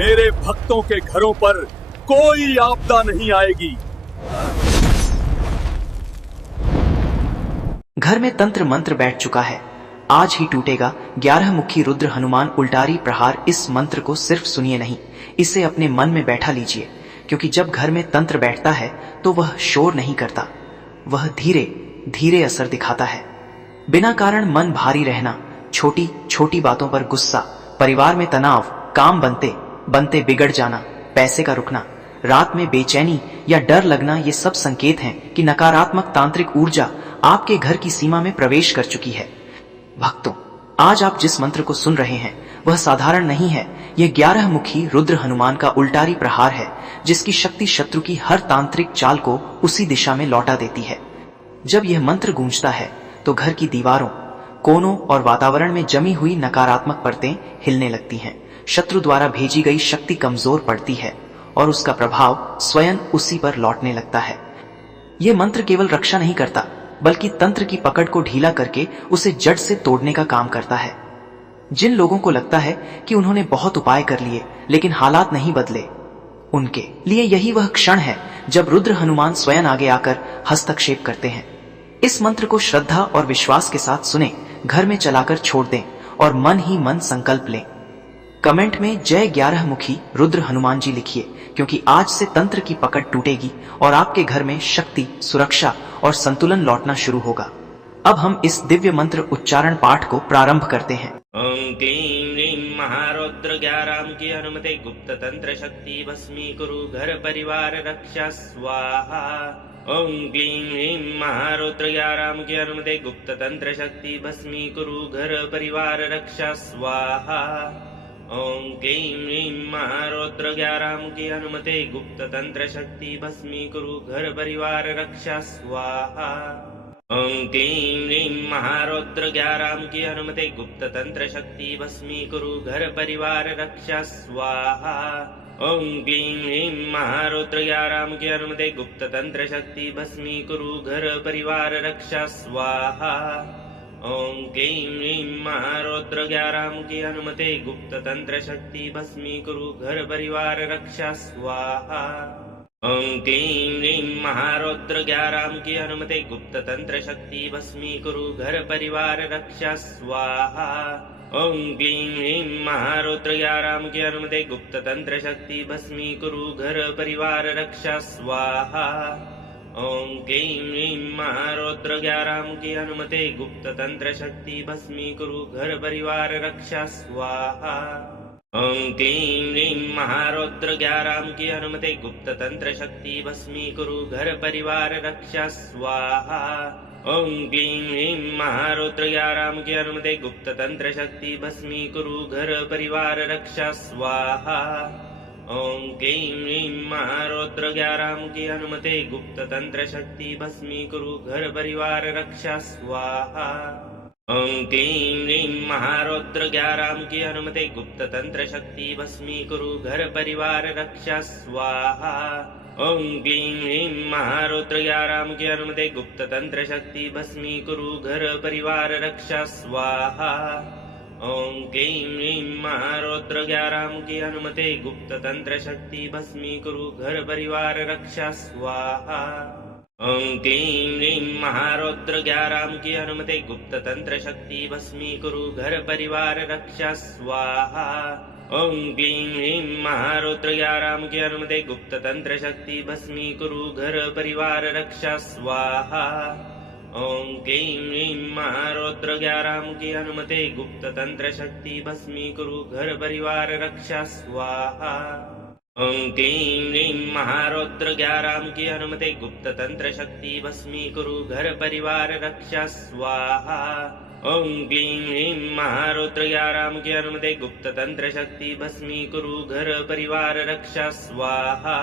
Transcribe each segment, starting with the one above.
मेरे भक्तों के घरों पर कोई आपदा नहीं आएगी। घर में तंत्र मंत्र बैठ चुका है। आज ही टूटेगा 11 मुखी रुद्र हनुमान उल्टारी प्रहार। इस मंत्र को सिर्फ सुनिए नहीं, इसे अपने मन में बैठा लीजिए, क्योंकि जब घर में तंत्र बैठता है तो वह शोर नहीं करता, वह धीरे धीरे असर दिखाता है। बिना कारण मन भारी रहना, छोटी छोटी बातों पर गुस्सा, परिवार में तनाव, काम बनते बनते बिगड़ जाना, पैसे का रुकना, रात में बेचैनी या डर लगना, ये सब संकेत हैं कि नकारात्मक तांत्रिक ऊर्जा आपके घर की सीमा में प्रवेश कर चुकी है। भक्तों, आज आप जिस मंत्र को सुन रहे हैं वह साधारण नहीं है। यह 11 मुखी रुद्र हनुमान का उल्टारी प्रहार है, जिसकी शक्ति शत्रु की हर तांत्रिक चाल को उसी दिशा में लौटा देती है। जब यह मंत्र गूंजता है तो घर की दीवारों, कोनों और वातावरण में जमी हुई नकारात्मक परतें हिलने लगती हैं। शत्रु द्वारा भेजी गई शक्ति कमजोर पड़ती है और उसका प्रभाव स्वयं उसी पर लौटने लगता है। यह मंत्र केवल रक्षा नहीं करता, बल्कि तंत्र की पकड़ को ढीला करके उसे जड़ से तोड़ने का काम करता है। जिन लोगों को लगता है कि उन्होंने बहुत उपाय कर लिए लेकिन हालात नहीं बदले, उनके लिए यही वह क्षण है जब रुद्र हनुमान स्वयं आगे आकर हस्तक्षेप करते हैं। इस मंत्र को श्रद्धा और विश्वास के साथ सुने, घर में चलाकर छोड़ दें और मन ही मन संकल्प लें। कमेंट में जय 11 मुखी रुद्र हनुमान जी लिखिए, क्योंकि आज से तंत्र की पकड़ टूटेगी और आपके घर में शक्ति, सुरक्षा और संतुलन लौटना शुरू होगा। अब हम इस दिव्य मंत्र उच्चारण पाठ को प्रारंभ करते हैं। ओम क्लीं ह्रीं महारौद्र 11 की हनुमते गुप्त तंत्र शक्ति भस्मीकुरु घर परिवार रक्षा स्वाहा। ओम क्लीं ह्रीं महारौद्र 11 की हनुमते गुप्त तंत्र शक्ति भस्मीकुरु घर परिवार रक्षा स्वाहा। ओम क्लीं ह्रीं महारौद्र 11 की हनुमते गुप्त तंत्र शक्ति भस्मीकुरु घर परिवार रक्षा स्वाहा। ओम क्लीं ह्रीं महारौद्र 11 की हनुमते गुप्त तंत्र शक्ति भस्मीकुरु घर परिवार रक्षा स्वाहा। ओम क्लीं ह्रीं महारौद्र 11 की हनुमते गुप्त तंत्र शक्ति भस्मीकुरु घर परिवार रक्षा स्वाहा। ओम क्लीं ह्रीं महारौद्र 11 की हनुमते गुप्त तंत्र शक्ति भस्मीकुरु घर परिवार रक्षा स्वाहा। ओम क्लीं ह्रीं महारौद्र 11 की हनुमते गुप्त तंत्र शक्ति भस्मीकुरु घर परिवार रक्षा स्वाहा। ओम क्लीं ह्रीं महारौद्र 11 की हनुमते गुप्त तंत्र शक्ति भस्मीकुरु घर परिवार रक्षा स्वाहा। ओम क्लीं ह्रीं महारौद्र 11 की हनुमते गुप्त तंत्र शक्ति भस्मीकुरु घर परिवार रक्षा स्वाहा। ओम क्लीं ह्रीं महारौद्र 11 की हनुमते गुप्त तंत्र शक्ति भस्मीकुरु घर परिवार रक्षा स्वाहा। ओम क्लीं ह्रीं महारौद्र 11 की हनुमते गुप्त तंत्र शक्ति भस्मीकुरु घर परिवार रक्षा स्वाहा। ओम क्लीं ह्रीं महारौद्र 11 की हनुमते गुप्त तंत्र शक्ति भस्मीकुरु घर परिवार रक्षा स्वाहा। ओम क्लीं ह्रीं महारौद्र 11 की हनुमते गुप्त तंत्र शक्ति भस्मीकुरु घर परिवार रक्षा स्वाहा। ओम क्लीं ह्रीं महारौद्र 11 की हनुमते गुप्त तंत्र शक्ति भस्मीकुरु घर परिवार रक्षा स्वाहा। ओम क्लीं ह्रीं महारौद्र 11 की हनुमते गुप्त तंत्र शक्ति भस्मीकुरु घर परिवार रक्षा स्वाहा। ओम क्लीं ह्रीं महारौद्र 11 की हनुमते गुप्त तंत्र शक्ति भस्मीकुरु घर परिवार रक्षा स्वाहा। ओम क्लीं ह्रीं महारौद्र 11 की हनुमते गुप्त तंत्र शक्ति भस्मीकुरु घर परिवार रक्षा स्वाहा। ओम क्लीं ह्रीं महारौद्र 11 की हनुमते गुप्त तंत्र शक्ति भस्मीकुरु घर परिवार रक्षा स्वाहा। ओम क्लीं ह्रीं महारौद्र 11 की हनुमते गुप्त तंत्र शक्ति भस्मीकुरु घर परिवार रक्षा स्वाहा। ओम क्लीं ह्रीं महारौद्र 11 की हनुमते गुप्त तंत्र शक्ति भस्मीकुरु घर परिवार रक्षा स्वाहा।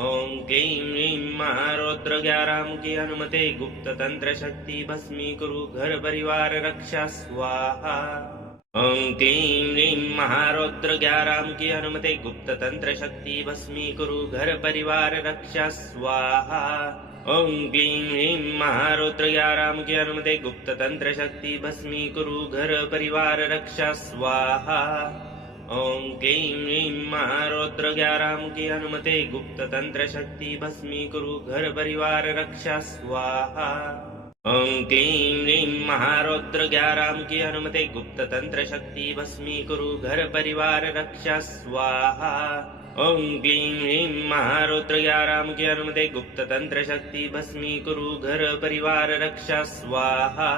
ओम क्लीं ह्रीं महारौद्र 11 की हनुमते गुप्त तंत्र शक्ति भस्मीकुरु घर परिवार रक्षा स्वाहा। ओम क्लीं ह्रीं महारौद्र 11 की हनुमते गुप्त तंत्र शक्ति भस्मीकुरु घर परिवार रक्षा स्वाहा। ओम क्लीं ह्रीं महारौद्र 11 की हनुमते गुप्त तंत्र शक्ति भस्मीकुरु घर परिवार रक्षा स्वाहा। ओम क्लीं ह्रीं महारौद्र 11 मुखी हनुमते गुप्त तंत्र शक्ति भस्मीकुरु घर परिवार रक्षा स्वाहा। ओम क्लीं ह्रीं महारौद्र 11 मुखी हनुमते गुप्त तंत्र शक्ति भस्मीकुरु घर परिवार रक्षा स्वाहा। ओम क्लीं ह्रीं महारौद्र 11 मुखी हनुमते गुप्त तंत्र शक्ति भस्मीकुरु घर परिवार रक्षा स्वाहा।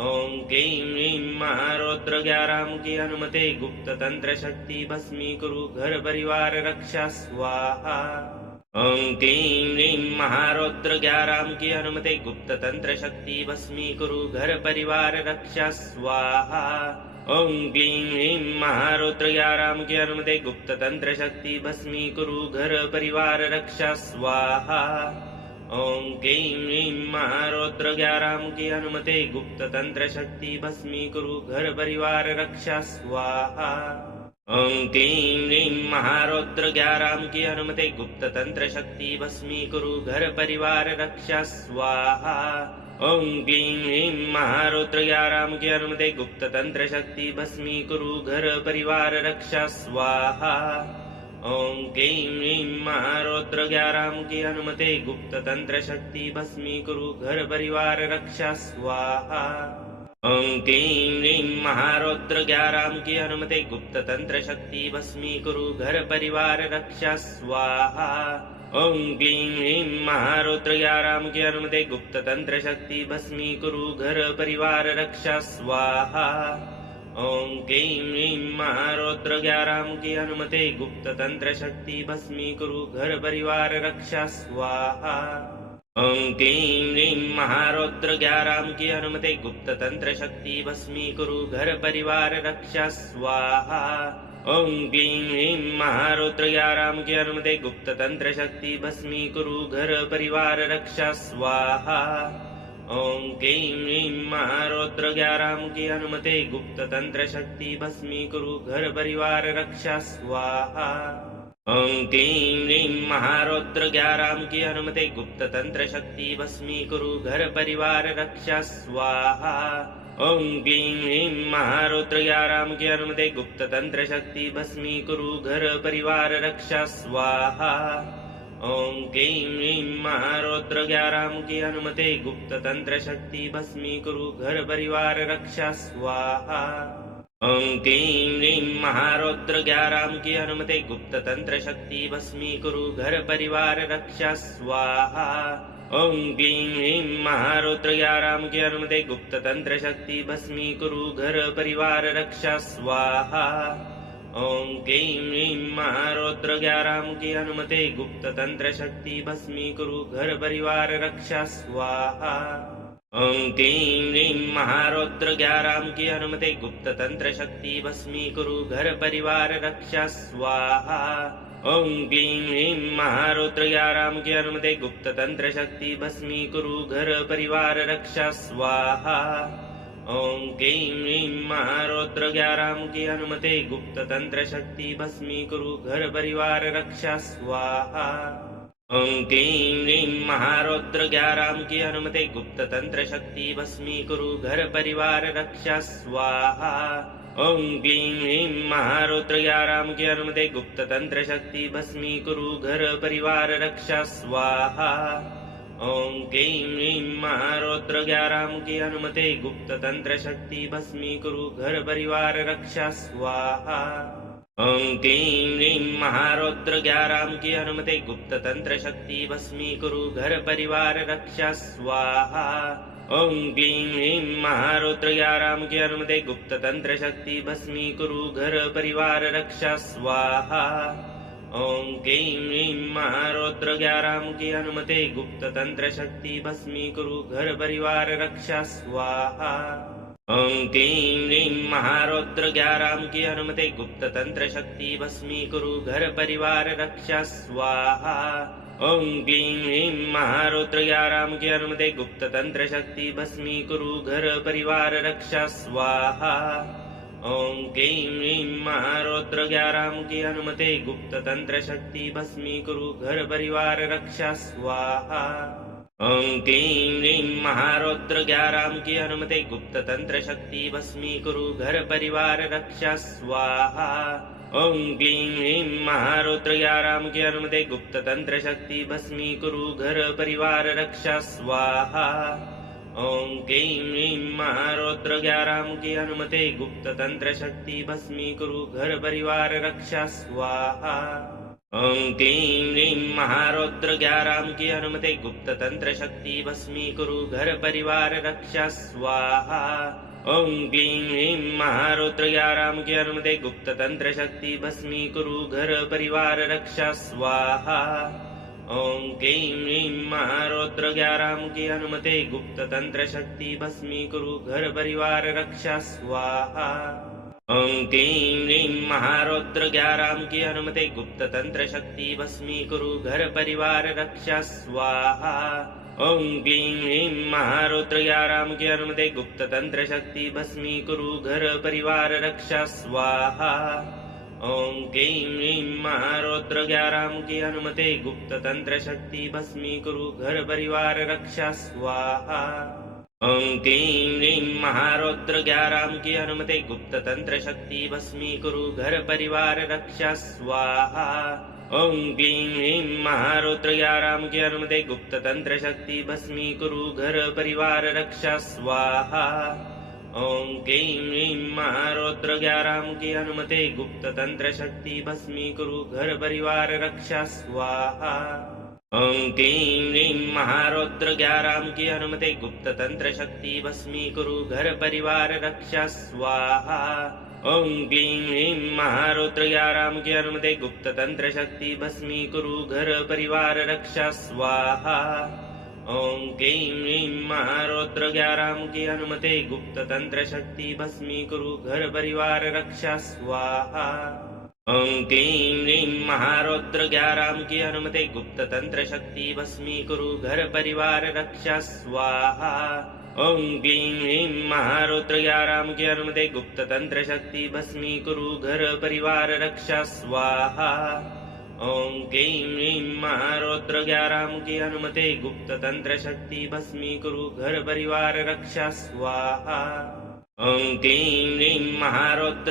ओम क्लीं ह्रीं महारौद्र 11 मुखी हनुमते गुप्त तंत्र शक्ति भस्मीकुरु घर परिवार रक्षा स्वाहा। ओम क्लीं ह्रीं महारौद्र 11 मुखी हनुमते गुप्त तंत्र शक्ति भस्मीकुरु घर परिवार रक्षा स्वाहा। ओम क्लीं ह्रीं महारौद्र 11 मुखी हनुमते गुप्त तंत्र शक्ति भस्मीकुरु घर परिवार रक्षा स्वाहा। ओम क्लीं ह्रीं महारौद्र 11 मुखी हनुमते गुप्त तंत्र शक्ति भस्मीकुरु घर परिवार रक्षा स्वाहा। ओम क्लीं ह्रीं महारौद्र 11 मुखी हनुमते गुप्त तंत्र शक्ति भस्मीकुरु घर परिवार रक्षा स्वाहा। ओम क्लीं ह्रीं महारौद्र 11 मुखी हनुमते गुप्त तंत्र शक्ति भस्मीकुरु घर परिवार रक्षा स्वाहा। ओम क्लीं ह्रीं महारौद्र 11 मुखी हनुमते गुप्त तंत्र शक्ति भस्मीकुरु घर परिवार रक्षा स्वाहा। ओम क्लीं ह्रीं महारौद्र 11 मुखी हनुमते गुप्त तंत्र शक्ति भस्मीकुरु घर परिवार रक्षा स्वाहा। ओम क्लीं ह्रीं महारौद्र 11 मुखी हनुमते गुप्त तंत्र शक्ति भस्मीकुरु घर परिवार रक्षा स्वाहा। ओम क्लीं ह्रीं महारौद्र 11 मुखी हनुमते गुप्त तंत्र शक्ति भस्मीकुरु घर परिवार रक्षा स्वाहा। ओम क्लीं ह्रीं महारौद्र 11 मुखी हनुमते गुप्त तंत्र शक्ति भस्मीकुरु घर परिवार रक्षा स्वाहा। ओम क्लीं ह्रीं महारौद्र 11 मुखी हनुमते गुप्त तंत्र शक्ति भस्मीकुरु घर परिवार रक्षा स्वाहा। ओम क्लीं ह्रीं महारौद्र 11 मुखी हनुमते गुप्त तंत्र शक्ति भस्मीकुरु घर परिवार रक्षा स्वाहा। ओम क्लीं ह्रीं महारौद्र 11 मुखी हनुमते गुप्त तंत्र शक्ति भस्मीकुरु घर परिवार रक्षा स्वाहा। ओम क्लीं ह्रीं महारौद्र 11 मुखी हनुमते गुप्त तंत्र शक्ति भस्मीकुरु घर परिवार रक्षा स्वाहा। ओम क्लीं ह्रीं महारौद्र 11 मुखी हनुमते गुप्त तंत्र शक्ति भस्मीकुरु घर परिवार रक्षा स्वाहा। ओम क्लीं ह्रीं महारौद्र 11 मुखी हनुमते गुप्त तंत्र शक्ति भस्मीकुरु घर परिवार रक्षा स्वाहा। ओम क्लीं ह्रीं महारौद्र 11 मुखी हनुमते गुप्त तंत्र शक्ति भस्मीकुरु घर परिवार रक्षा स्वाहा। ओम क्लीं ह्रीं महारौद्र 11 मुखी हनुमते गुप्त तंत्र शक्ति भस्मीकुरु घर परिवार रक्षा स्वाहा। ओम क्लीं ह्रीं महारौद्र 11 मुखी हनुमते गुप्त तंत्र शक्ति भस्मीकुरु घर परिवार रक्षा स्वाहा। ओम क्लीं ह्रीं महारौद्र 11 मुखी हनुमते गुप्त तंत्र शक्ति भस्मीकुरु घर परिवार रक्षा स्वाहा। ओम क्लीं ह्रीं महारौद्र 11 मुखी हनुमते गुप्त तंत्र शक्ति भस्मीकुरु घर परिवार रक्षा स्वाहा। ओम क्लीं ह्रीं महारौद्र 11 मुखी हनुमते गुप्त तंत्र शक्ति भस्मीकुरु घर परिवार रक्षा स्वाहा। ओम क्लीं ह्रीं महारौद्र 11 मुखी हनुमते गुप्त तंत्र शक्ति भस्मीकुरु घर परिवार रक्षा स्वाहा। ओम क्लीं ह्रीं महारौद्र 11 मुखी हनुमते गुप्त तंत्र शक्ति भस्मीकुरु घर परिवार रक्षा स्वाहा। ओम क्लीं ह्रीं महारौद्र 11 मुखी हनुमते गुप्त तंत्र शक्ति भस्मीकुरु घर परिवार रक्षा स्वाहा। ओम क्लीं ह्रीं महारौद्र 11 मुखी हनुमते गुप्त तंत्र शक्ति भस्मीकुरु घर परिवार रक्षा स्वाहा। ओम क्लीं ह्रीं महारौद्र 11 मुखी हनुमते गुप्त तंत्र शक्ति भस्मीकुरु घर परिवार रक्षा स्वाहा। ओम क्लीं ह्रीं महारौद्र 11 मुखी हनुमते गुप्त तंत्र शक्ति भस्मीकुरु घर परिवार रक्षा स्वाहा। ओम क्लीं ह्रीं महारौद्र 11 मुखी हनुमते गुप्त तंत्र शक्ति भस्मीकुरु घर परिवार रक्षा स्वाहा। ओम क्लीं ह्रीं महारौद्र 11 मुखी हनुमते गुप्त तंत्र शक्ति भस्मीकुरु घर परिवार रक्षा स्वाहा। ओं क्लीं ह्रीं महारौद्र ग्याराम की अनुमति गुप्त तंत्र शक्ति भस्मीकुरु घर परिवार रक्षा स्वाहा। ओं क्लीं ह्रीं महारौद्र ग्याराम की अनुमति गुप्त तंत्र शक्ति भस्मीकुरु घर परिवार रक्षा स्वाहा। ओं क्लीं ह्रीं महारौद्र ग्याराम की अनुमति गुप्त तंत्र शक्ति भस्मीकुरु घर परिवार रक्षा स्वाहा। ओं क्लीं ह्रीं महारौद्र ग्याराम की अनुमति गुप्त तंत्र शक्ति भस्मीकुरु घर परिवार रक्षा स्वाहा। ओं क्लीं ह्रीं महारौद्र ग्याराम की अनुमति गुप्त तंत्र शक्ति भस्मीकुरु घर परिवार रक्षा स्वाहा। ओं क्लीं ह्रीं महारौद्र ग्याराम की अनुमति गुप्त तंत्र शक्ति भस्मीकुरु घर परिवार रक्षा स्वाहा। ओं क्लीं ह्रीं महारौद्र ग्याराम की अनुमति गुप्त तंत्र शक्ति भस्मीकुरु घर परिवार रक्षा स्वाहा। ओं क्लीं ह्रीं महारौद्र ग्याराम की अनुमति गुप्त तंत्र शक्ति भस्मीकुरु घर परिवार रक्षा स्वाहा। ओं क्लीं ह्रीं महारौद्र ग्याराम की अनुमति गुप्त तंत्र शक्ति भस्मीकुरु घर परिवार रक्षा स्वाहा। ओं क्लीं ह्रीं महारौद्र ग्याराम की अनुमति गुप्त तंत्र शक्ति भस्मीकुरु घर परिवार रक्षा स्वाहा। ओं क्लीं ह्रीं महारौद्र ग्याराम की अनुमति गुप्त तंत्र शक्ति भस्मीकुरु घर परिवार रक्षा स्वाहा। ओं क्लीं ह्रीं महारौद्र ग्याराम की अनुमति गुप्त तंत्र शक्ति भस्मीकुरु घर परिवार रक्षा स्वाहा। ओं क्लीं ह्रीं महारौद्र ग्याराम की अनुमति गुप्त तंत्र शक्ति भस्मीकुरु घर परिवार रक्षा स्वाहा। ओं क्लीं ह्रीं महारौद्र ग्याराम की अनुमति गुप्त तंत्र शक्ति भस्मीकुरु घर परिवार रक्षा स्वाहा। ओं क्लीं ह्रीं महारौद्र ग्याराम की अनुमति गुप्त तंत्र शक्ति भस्मीकुरु घर परिवार रक्षा स्वाहा। ओं क्लीं ह्रीं महारौद्र ग्याराम की अनुमति गुप्त तंत्र शक्ति भस्मीकुरु घर परिवार रक्षा स्वाहा। ओं क्लीं ह्रीं महारौद्र ग्याराम की अनुमति गुप्त तंत्र शक्ति भस्मीकुरु घर परिवार रक्षा स्वाहा। ओं क्लीं ह्रीं महारौद्र ग्याराम की अनुमति गुप्त तंत्र शक्ति भस्मीकुरु घर परिवार रक्षा स्वाहा। ओं क्लीं ह्रीं महारौद्र ग्याराम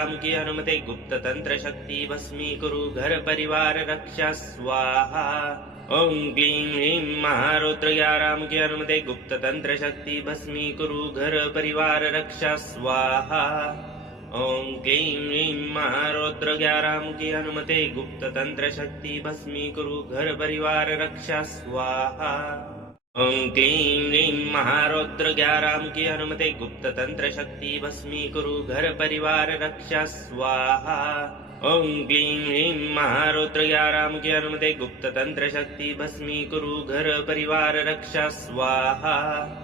की अनुमति गुप्त तंत्र शक्ति भस्मीकुरु घर परिवार रक्षा स्वाहा। ओं क्लीं ह्रीं महारौद्र ग्याराम की अनुमति गुप्त तंत्र शक्ति भस्मीकुरु घर परिवार रक्षा स्वाहा। ओं क्लीं ह्रीं महारौद्र ग्याराम की अनुमति गुप्त तंत्र शक्ति भस्मीकुरु घर परिवार रक्षा स्वाहा। ओं क्लीं ह्रीं महारौद्र ग्याराम की अनुमति गुप्त तंत्र शक्ति भस्मीकुरु घर परिवार रक्षा स्वाहा। ओं क्लीं ह्रीं महारौद्र ग्याराम की अनुमति गुप्त तंत्र शक्ति भस्मीकुरु घर परिवार रक्षा स्वाहा। ओं क्लीं ह्रीं महारौद्र ग्याराम की अनुमति गुप्त तंत्र शक्ति भस्मीकुरु घर परिवार रक्षा स्वाहा।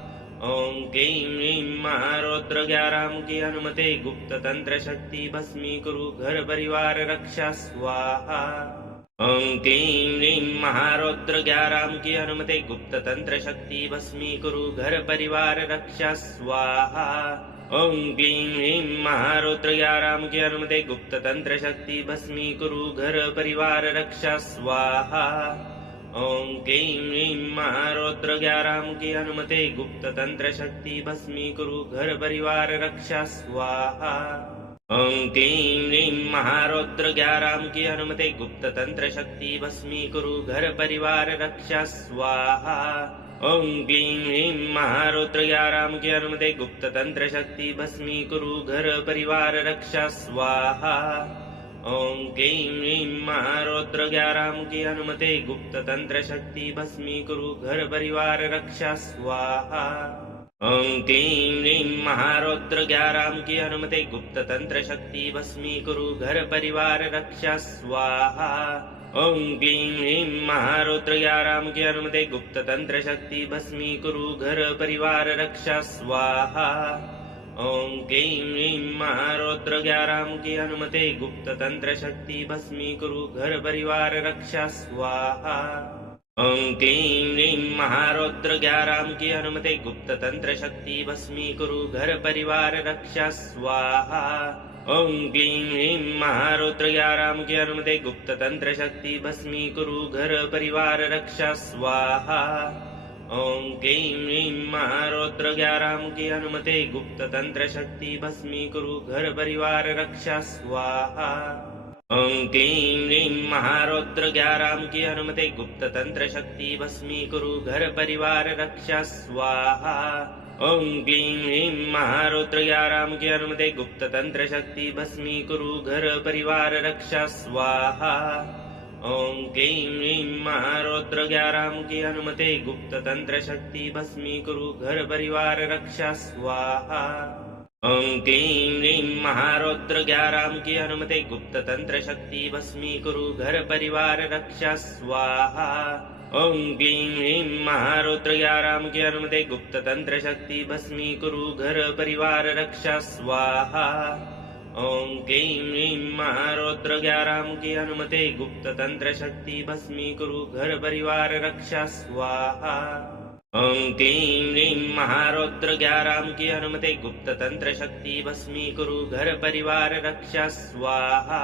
ओं क्लीं ह्रीं महारौद्र ग्याराम की अनुमति गुप्त तंत्र शक्ति भस्मीकुरु घर परिवार रक्षा स्वाहा। ओं क्लीं ह्रीं महारौद्र ग्याराम की अनुमति गुप्त तंत्र शक्ति भस्मीकुरु घर परिवार रक्षा स्वाहा। ओं क्लीं ह्रीं महारौद्र ग्याराम की अनुमति गुप्त तंत्र शक्ति भस्मीकुरु घर परिवार रक्षा स्वाहा। ओं क्लीं ह्रीं महारौद्र ग्याराम की अनुमति गुप्त तंत्र शक्ति भस्मीकुरु घर परिवार रक्षा स्वाहा। ओं क्लीं ह्रीं महारौद्र ग्याराम की अनुमति गुप्त तंत्र शक्ति भस्मीकुरु घर परिवार रक्षा स्वाहा। ओं क्लीं ह्रीं महारौद्र ग्याराम की अनुमति गुप्त तंत्र शक्ति भस्मीकुरु घर परिवार रक्षा स्वाहा। ओं क्लीं ह्रीं महारौद्र ग्याराम की अनुमति गुप्त तंत्र शक्ति भस्मीकुरु घर परिवार रक्षा स्वाहा। ओं क्लीं ह्रीं महारौद्र ग्याराम की अनुमति गुप्त तंत्र शक्ति भस्मीकुरु घर परिवार रक्षा स्वाहा। ओं क्लीं ह्रीं महारौद्र ग्याराम की अनुमति गुप्त तंत्र शक्ति भस्मीकुरु घर परिवार रक्षा स्वाहा। ओं क्लीं ह्रीं महारौद्र ग्याराम की अनुमति गुप्त तंत्र शक्ति भस्मीकुरु घर परिवार रक्षा स्वाहा। ओं क्लीं ह्रीं महारौद्र ग्याराम की अनुमति गुप्त तंत्र शक्ति भस्मीकुरु घर परिवार रक्षा स्वाहा। ओम क्लीं ह्रीं महारौद्र ग्यारहमुखी हनुमते गुप्त तंत्र शक्ति भस्मीकुरु घर परिवार रक्षा स्वाहा। ओम क्लीं ह्रीं महारौद्र ग्यारहमुखी हनुमते गुप्त तंत्र शक्ति भस्मीकुरु घर परिवार रक्षा स्वाहा। ओम क्लीं ह्रीं महारौद्र ग्यारहमुखी हनुमते गुप्त तंत्र शक्ति भस्मीकुरु घर परिवार रक्षा स्वाहा। ओम क्लीं ह्रीं महारौद्र ग्यारहमुखी हनुमते गुप्त तंत्र शक्ति भस्मीकुरु घर परिवार रक्षा स्वाहा। ओम क्लीं ह्रीं महारौद्र ग्यारहमुखी हनुमते गुप्त तंत्र शक्ति भस्मीकुरु घर परिवार रक्षा स्वाहा। ओम क्लीं ह्रीं महारौद्र ग्यारहमुखी हनुमते गुप्त तंत्र शक्ति भस्मीकुरु घर परिवार रक्षा स्वाहा। ओम क्लीं ह्रीं महारौद्र ग्यारहमुखी हनुमते गुप्त तंत्र शक्ति भस्मीकुरु घर परिवार रक्षा स्वाहा। ओम क्लीं ह्रीं महारौद्र ग्यारहमुखी हनुमते गुप्त तंत्र शक्ति भस्मीकुरु घर परिवार रक्षा स्वाहा।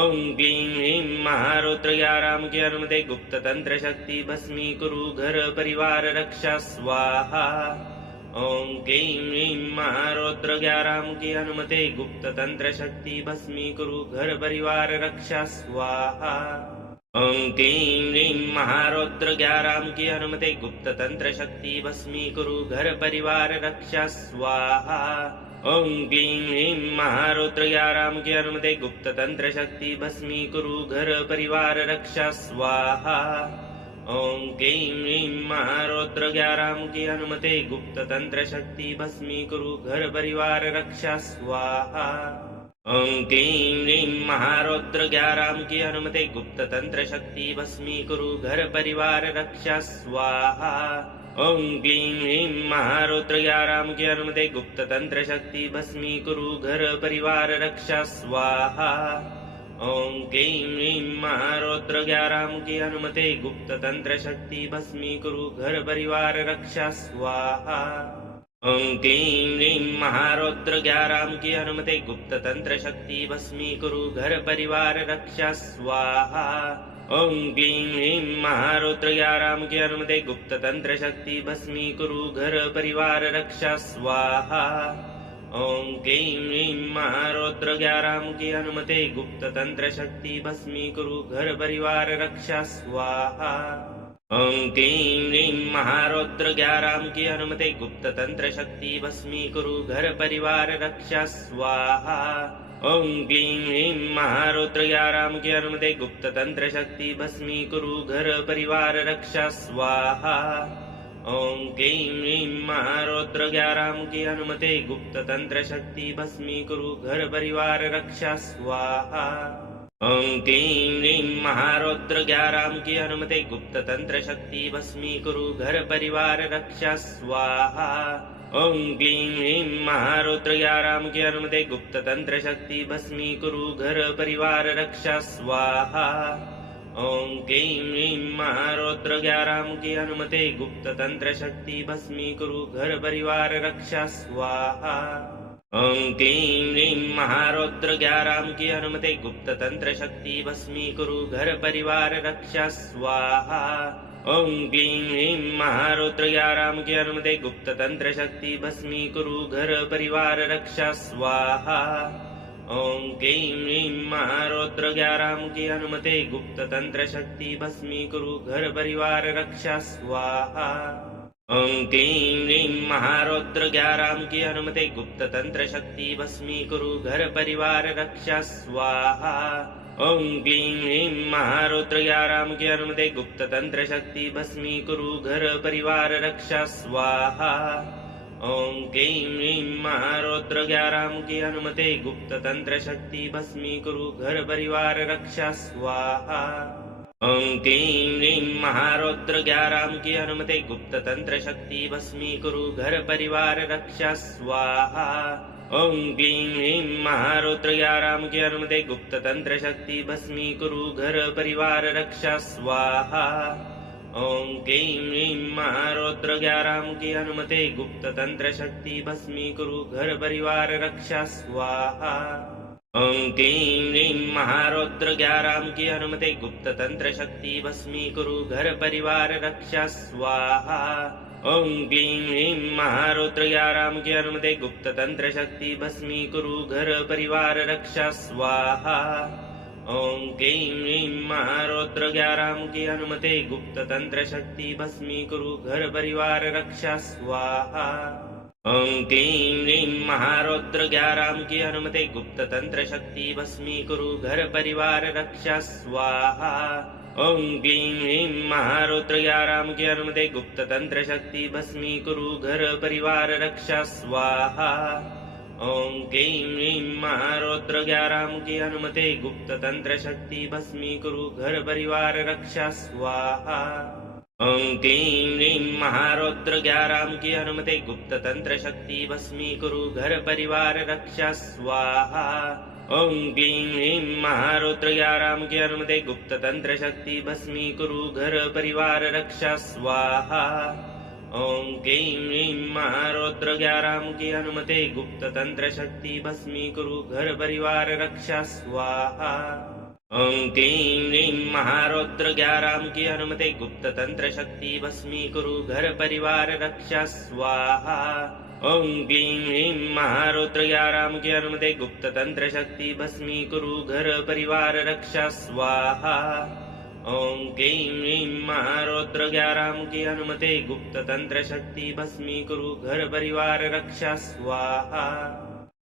ओम क्लीं ह्रीं महारौद्र ग्यारहमुखी हनुमते गुप्त तंत्र शक्ति भस्मीकुरु घर परिवार रक्षा स्वाहा। ओम क्लीं ह्रीं महारौद्र ग्यारहमुखी हनुमते गुप्त तंत्र शक्ति भस्मीकुरु घर परिवार रक्षा स्वाहा। ओम क्लीं ह्रीं महारौद्र ग्यारहमुखी हनुमते गुप्त तंत्र शक्ति भस्मीकुरु घर परिवार रक्षा स्वाहा। ओम क्लीं ह्रीं महारौद्र ग्यारहमुखी हनुमते गुप्त तंत्र शक्ति भस्मीकुरु घर परिवार रक्षा स्वाहा। ओम क्लीं ह्रीं महारौद्र ग्यारहमुखी हनुमते गुप्त तंत्र शक्ति भस्मीकुरु घर परिवार रक्षा स्वाहा। ओम क्लीं ह्रीं महारौद्र ग्यारहमुखी हनुमते गुप्त तंत्र शक्ति भस्मीकुरु घर परिवार रक्षा स्वाहा। ओम क्लीं ह्रीं महारौद्र ग्यारहमुखी हनुमते गुप्त तंत्र शक्ति भस्मीकुरु घर परिवार रक्षा स्वाहा। ओम क्लीं ह्रीं महारौद्र ग्यारहमुखी हनुमते गुप्त तंत्र शक्ति भस्मीकुरु घर परिवार रक्षा स्वाहा। ओम क्लीं ह्रीं महारौद्र ग्यारहमुखी हनुमते गुप्त तंत्र शक्ति भस्मीकुरु घर परिवार रक्षा स्वाहा। ओम क्लीं ह्रीं महारौद्र ग्यारहमुखी हनुमते गुप्त तंत्र शक्ति भस्मीकुरु घर परिवार रक्षा स्वाहा। ओम क्लीं ह्रीं महारौद्र ग्यारहमुखी हनुमते गुप्त तंत्र शक्ति भस्मीकुरु घर परिवार रक्षा स्वाहा। ओम क्लीं ह्रीं महारौद्र ग्यारहमुखी हनुमते गुप्त तंत्र शक्ति भस्मीकुरु घर परिवार रक्षा स्वाहा। ओम क्लीं ह्रीं महारौद्र ग्यारहमुखी हनुमते गुप्त तंत्र शक्ति भस्मीकुरु घर परिवार रक्षा स्वाहा। ओम क्लीं ह्रीं महारौद्र ग्यारहमुखी हनुमते गुप्त तंत्र शक्ति भस्मीकुरु घर परिवार रक्षा स्वाहा। ओम क्लीं ह्रीं महारौद्र ग्यारहमुखी हनुमते गुप्त तंत्र शक्ति भस्मीकुरु घर परिवार रक्षा स्वाहा। ओम क्लीं ह्रीं महारौद्र ग्यारहमुखी हनुमते गुप्त तंत्र शक्ति भस्मीकुरु घर परिवार रक्षा स्वाहा। ओम क्लीं ह्रीं महारौद्र ग्यारहमुखी हनुमते गुप्त तंत्र शक्ति भस्मीकुरु घर परिवार रक्षा स्वाहा। ओम क्लीं ह्रीं महारौद्र ग्यारहमुखी हनुमते गुप्त तंत्र शक्ति भस्मीकुरु घर परिवार रक्षा स्वाहा। ओम क्लीं ह्रीं महारौद्र ग्यारहमुखी हनुमते गुप्त तंत्र शक्ति भस्मीकुरु घर परिवार रक्षा स्वाहा। ओम क्लीं ह्रीं महारौद्र ग्यारहमुखी हनुमते गुप्त तंत्र शक्ति भस्मीकुरु घर परिवार रक्षा स्वाहा। ओम क्लीं ह्रीं महारौद्र ग्यारहमुखी हनुमते गुप्त तंत्र शक्ति भस्मीकुरु घर परिवार रक्षा स्वाहा। ओम क्लीं ह्रीं महारौद्र ग्यारहमुखी हनुमते गुप्त तंत्र शक्ति भस्मीकुरु घर परिवार रक्षा स्वाहा। ओम क्लीं ह्रीं महारौद्र ग्यारहमुखी हनुमते गुप्त तंत्र शक्ति भस्मीकुरु घर परिवार रक्षा स्वाहा। ओम क्लीं ह्रीं महारौद्र ग्यारहमुखी हनुमते गुप्त तंत्र शक्ति भस्मीकुरु घर परिवार रक्षा स्वाहा। ओम क्लीं ह्रीं महारौद्र ग्यारहमुखी हनुमते गुप्त तंत्र शक्ति भस्मीकुरु घर परिवार रक्षा स्वाहा। ओम क्लीं ह्रीं महारौद्र ग्यारहमुखी हनुमते गुप्त तंत्र शक्ति भस्मीकुरु घर परिवार रक्षा स्वाहा। ओं क्लीं ह्रीं महारौद्र ग्याराम की अनुमति गुप्त तंत्र शक्ति भस्मीकुरु घर परिवार रक्षा स्वाहा। ओं क्लीं ह्रीं महारौद्र ग्याराम की अनुमति गुप्त तंत्र शक्ति भस्मीकुरु घर परिवार रक्षा स्वाहा। ओं क्लीं ह्रीं महारौद्र ग्याराम की अनुमति गुप्त तंत्र शक्ति भस्मीकुरु घर परिवार रक्षा स्वाहा। ओं क्लीं ह्रीं महारौद्र ग्याराम की अनुमति गुप्त तंत्र शक्ति भस्मीकुरु घर परिवार रक्षा स्वाहा। ओं क्लीं ह्रीं महारौद्र ग्याराम की अनुमति गुप्त तंत्र शक्ति भस्मीकुरु घर परिवार रक्षा स्वाहा। ओं क्लीं ह्रीं महारौद्र ग्याराम की अनुमति गुप्त तंत्र शक्ति भस्मीकुरु घर परिवार रक्षा स्वाहा। ओं क्लीं ह्रीं महारौद्र ग्याराम की अनुमति गुप्त तंत्र शक्ति भस्मीकुरु घर परिवार रक्षा स्वाहा। ओं क्लीं ह्रीं महारौद्र ग्याराम की अनुमति गुप्त तंत्र शक्ति भस्मीकुरु घर परिवार रक्षा स्वाहा। ओं क्लीं ह्रीं महारौद्र ग्याराम की अनुमति गुप्त तंत्र शक्ति भस्मीकुरु घर परिवार रक्षा स्वाहा। ओं क्लीं ह्रीं महारौद्र ग्याराम की अनुमति गुप्त तंत्र शक्ति भस्मीकुरु घर परिवार रक्षा स्वाहा। ओं क्लीं ह्रीं महारौद्र ग्याराम की अनुमति गुप्त तंत्र शक्ति भस्मीकुरु घर परिवार रक्षा स्वाहा। ओं क्लीं ह्रीं महारौद्र ग्याराम की अनुमति गुप्त तंत्र शक्ति भस्मीकुरु घर परिवार रक्षा स्वाहा।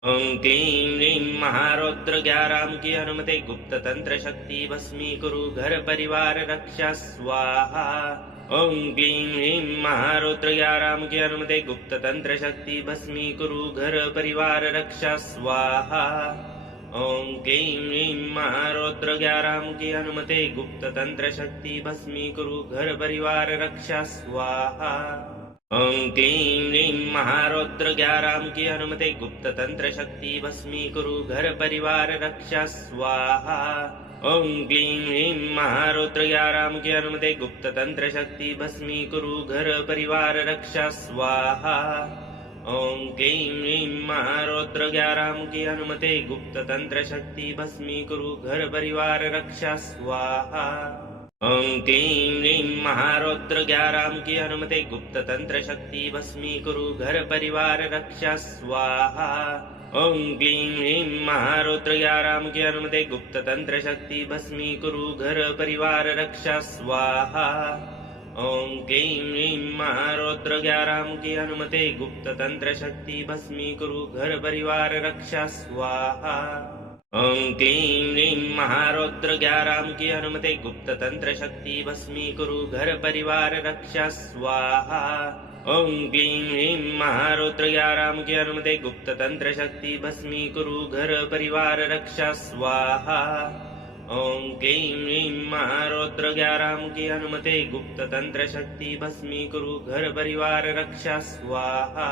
ओं क्लीं ह्रीं महारौद्र ग्याराम की अनुमति गुप्त तंत्र शक्ति भस्मीकुरु घर परिवार रक्षा स्वाहा। ओं क्लीं ह्रीं महारौद्र ग्याराम की अनुमति गुप्त तंत्र शक्ति भस्मीकुरु घर परिवार रक्षा स्वाहा। ओं क्लीं ह्रीं महारौद्र ग्याराम की अनुमति गुप्त तंत्र शक्ति भस्मीकुरु घर परिवार रक्षा स्वाहा। ओं क्लीं ह्रीं महारौद्र ग्याराम की अनुमति गुप्त तंत्र शक्ति भस्मीकुरु घर परिवार रक्षा स्वाहा। ओं क्लीं ह्रीं महारौद्र ग्याराम की अनुमति गुप्त तंत्र शक्ति भस्मीकुरु घर परिवार रक्षा स्वाहा। ओं क्लीं ह्रीं महारौद्र ग्याराम की अनुमति गुप्त तंत्र शक्ति भस्मीकुरु घर परिवार रक्षा स्वाहा। ओं क्लीं ह्रीं महारौद्र ग्याराम की अनुमति गुप्त तंत्र शक्ति भस्मीकुरु घर परिवार रक्षा स्वाहा। ओं क्लीं ह्रीं महारौद्र ग्याराम की अनुमति गुप्त तंत्र शक्ति भस्मीकुरु घर परिवार रक्षा स्वाहा। ओं क्लीं ह्रीं महारौद्र ग्याराम की अनुमति गुप्त तंत्र शक्ति भस्मीकुरु घर परिवार रक्षा स्वाहा। ओं क्लीं ह्रीं महारौद्र ग्याराम की अनुमति गुप्त तंत्र शक्ति भस्मीकुरु घर परिवार रक्षा स्वाहा। ओं क्लीं ह्रीं महारौद्र ग्याराम की अनुमति गुप्त तंत्र शक्ति भस्मीकुरु घर परिवार रक्षा स्वाहा। ओं क्लीं ह्रीं महारौद्र ग्याराम की अनुमति गुप्त तंत्र शक्ति भस्मीकुरु घर परिवार रक्षा स्वाहा। ओं क्लीं ह्रीं महारौद्र ग्याराम की अनुमति गुप्त तंत्र शक्ति भस्मीकुरु घर परिवार रक्षा स्वाहा।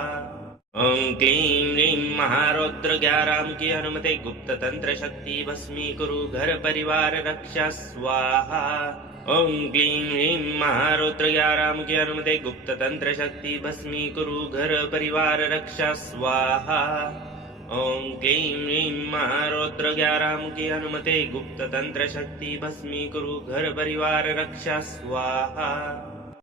ओं क्लीं ह्रीं महारौद्र ग्याराम की अनुमति गुप्त तंत्र शक्ति भस्मीकुरु घर परिवार रक्षा स्वाहा। ओं क्लीं ह्रीं महारौद्र ग्याराम की अनुमति गुप्त तंत्र शक्ति भस्मीकुरु घर परिवार रक्षा स्वाहा।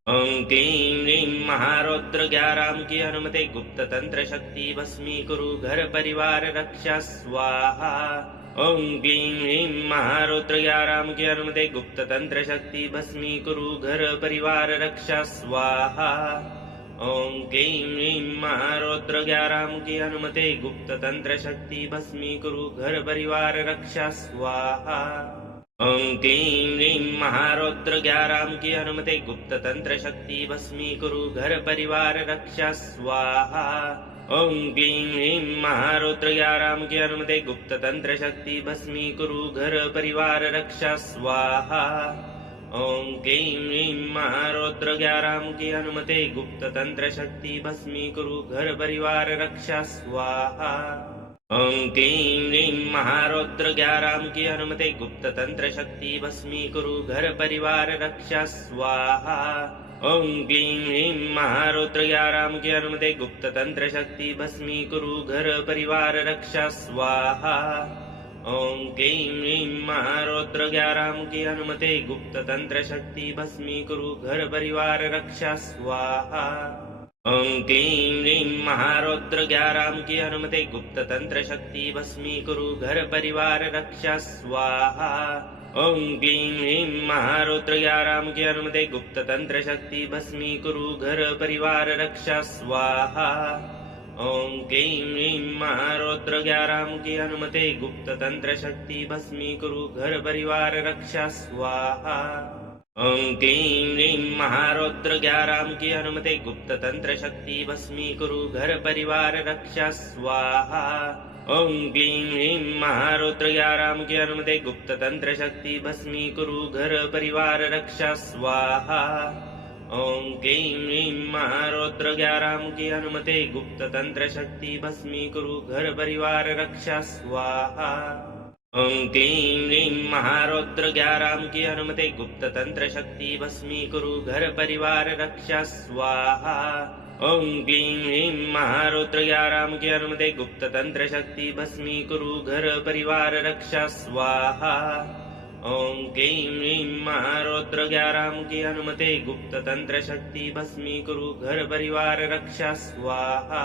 ओं क्लीं ह्रीं महारौद्र ग्याराम की अनुमति गुप्त तंत्र शक्ति भस्मीकुरु घर परिवार रक्षा स्वाहा। ओं क्लीं ह्रीं महारौद्र ग्याराम की अनुमति गुप्त तंत्र शक्ति भस्मीकुरु घर परिवार रक्षा स्वाहा। ओं क्लीं ह्रीं महारौद्र ग्याराम की अनुमति गुप्त तंत्र शक्ति भस्मीकुरु घर परिवार रक्षा स्वाहा। ओं क्लीं ह्रीं महारौद्र ग्याराम की अनुमति गुप्त तंत्र शक्ति भस्मीकुरु घर परिवार रक्षा स्वाहा। ओं क्लीं ह्रीं महारौद्र ग्याराम की अनुमति गुप्त तंत्र शक्ति भस्मीकुरु घर परिवार रक्षा स्वाहा। ओं क्लीं ह्रीं महारौद्र ग्याराम की अनुमति गुप्त तंत्र शक्ति भस्मीकुरु घर परिवार रक्षा स्वाहा। ओं क्लीं ह्रीं महारौद्र ग्याराम की अनुमति गुप्त तंत्र शक्ति भस्मीकुरु घर परिवार रक्षा स्वाहा। ओं क्लीं ह्रीं महारौद्र ग्याराम की अनुमति गुप्त तंत्र शक्ति भस्मीकुरु घर परिवार रक्षा स्वाहा। ओम क्लीं ह्रीं महारौद्रज्ञारां की अनुमते गुप्त तंत्र शक्ति भस्मीकुरु घर परिवार रक्षा स्वाहा। ओम क्लीं ह्रीं महारौद्रज्ञारां की अनुमते गुप्त तंत्र शक्ति भस्मीकुरु घर परिवार रक्षा स्वाहा। ओम क्लीं ह्रीं महारौद्रज्ञारां की अनुमते गुप्त तंत्र शक्ति भस्मीकुरु घर परिवार रक्षा स्वाहा। ओम क्लीं ह्रीं महारौद्रज्ञारां की अनुमते गुप्त तंत्र शक्ति भस्मीकुरु घर परिवार रक्षा स्वाहा। ओम क्लीं ह्रीं महारौद्रज्ञारां की अनुमते गुप्त तंत्र शक्ति भस्मीकुरु घर परिवार रक्षा स्वाहा। ओम क्लीं ह्रीं महारौद्रज्ञारां की अनुमते गुप्त तंत्र शक्ति भस्मीकुरु घर परिवार रक्षा स्वाहा। ओम क्लीं ह्रीं महारौद्रज्ञारां की अनुमते गुप्त तंत्र शक्ति भस्मीकुरु घर परिवार रक्षा स्वाहा। ओम क्लीं ह्रीं महारौद्रज्ञारां की अनुमते गुप्त तंत्र शक्ति भस्मीकुरु घर परिवार रक्षा स्वाहा। ओम क्लीं ह्रीं महारौद्रज्ञारां की अनुमते गुप्त तंत्र शक्ति भस्मीकुरु घर परिवार रक्षा स्वाहा। ओम क्लीं ह्रीं महारौद्रज्ञारां की अनुमते गुप्त तंत्र शक्ति भस्मीकुरु घर परिवार रक्षा स्वाहा।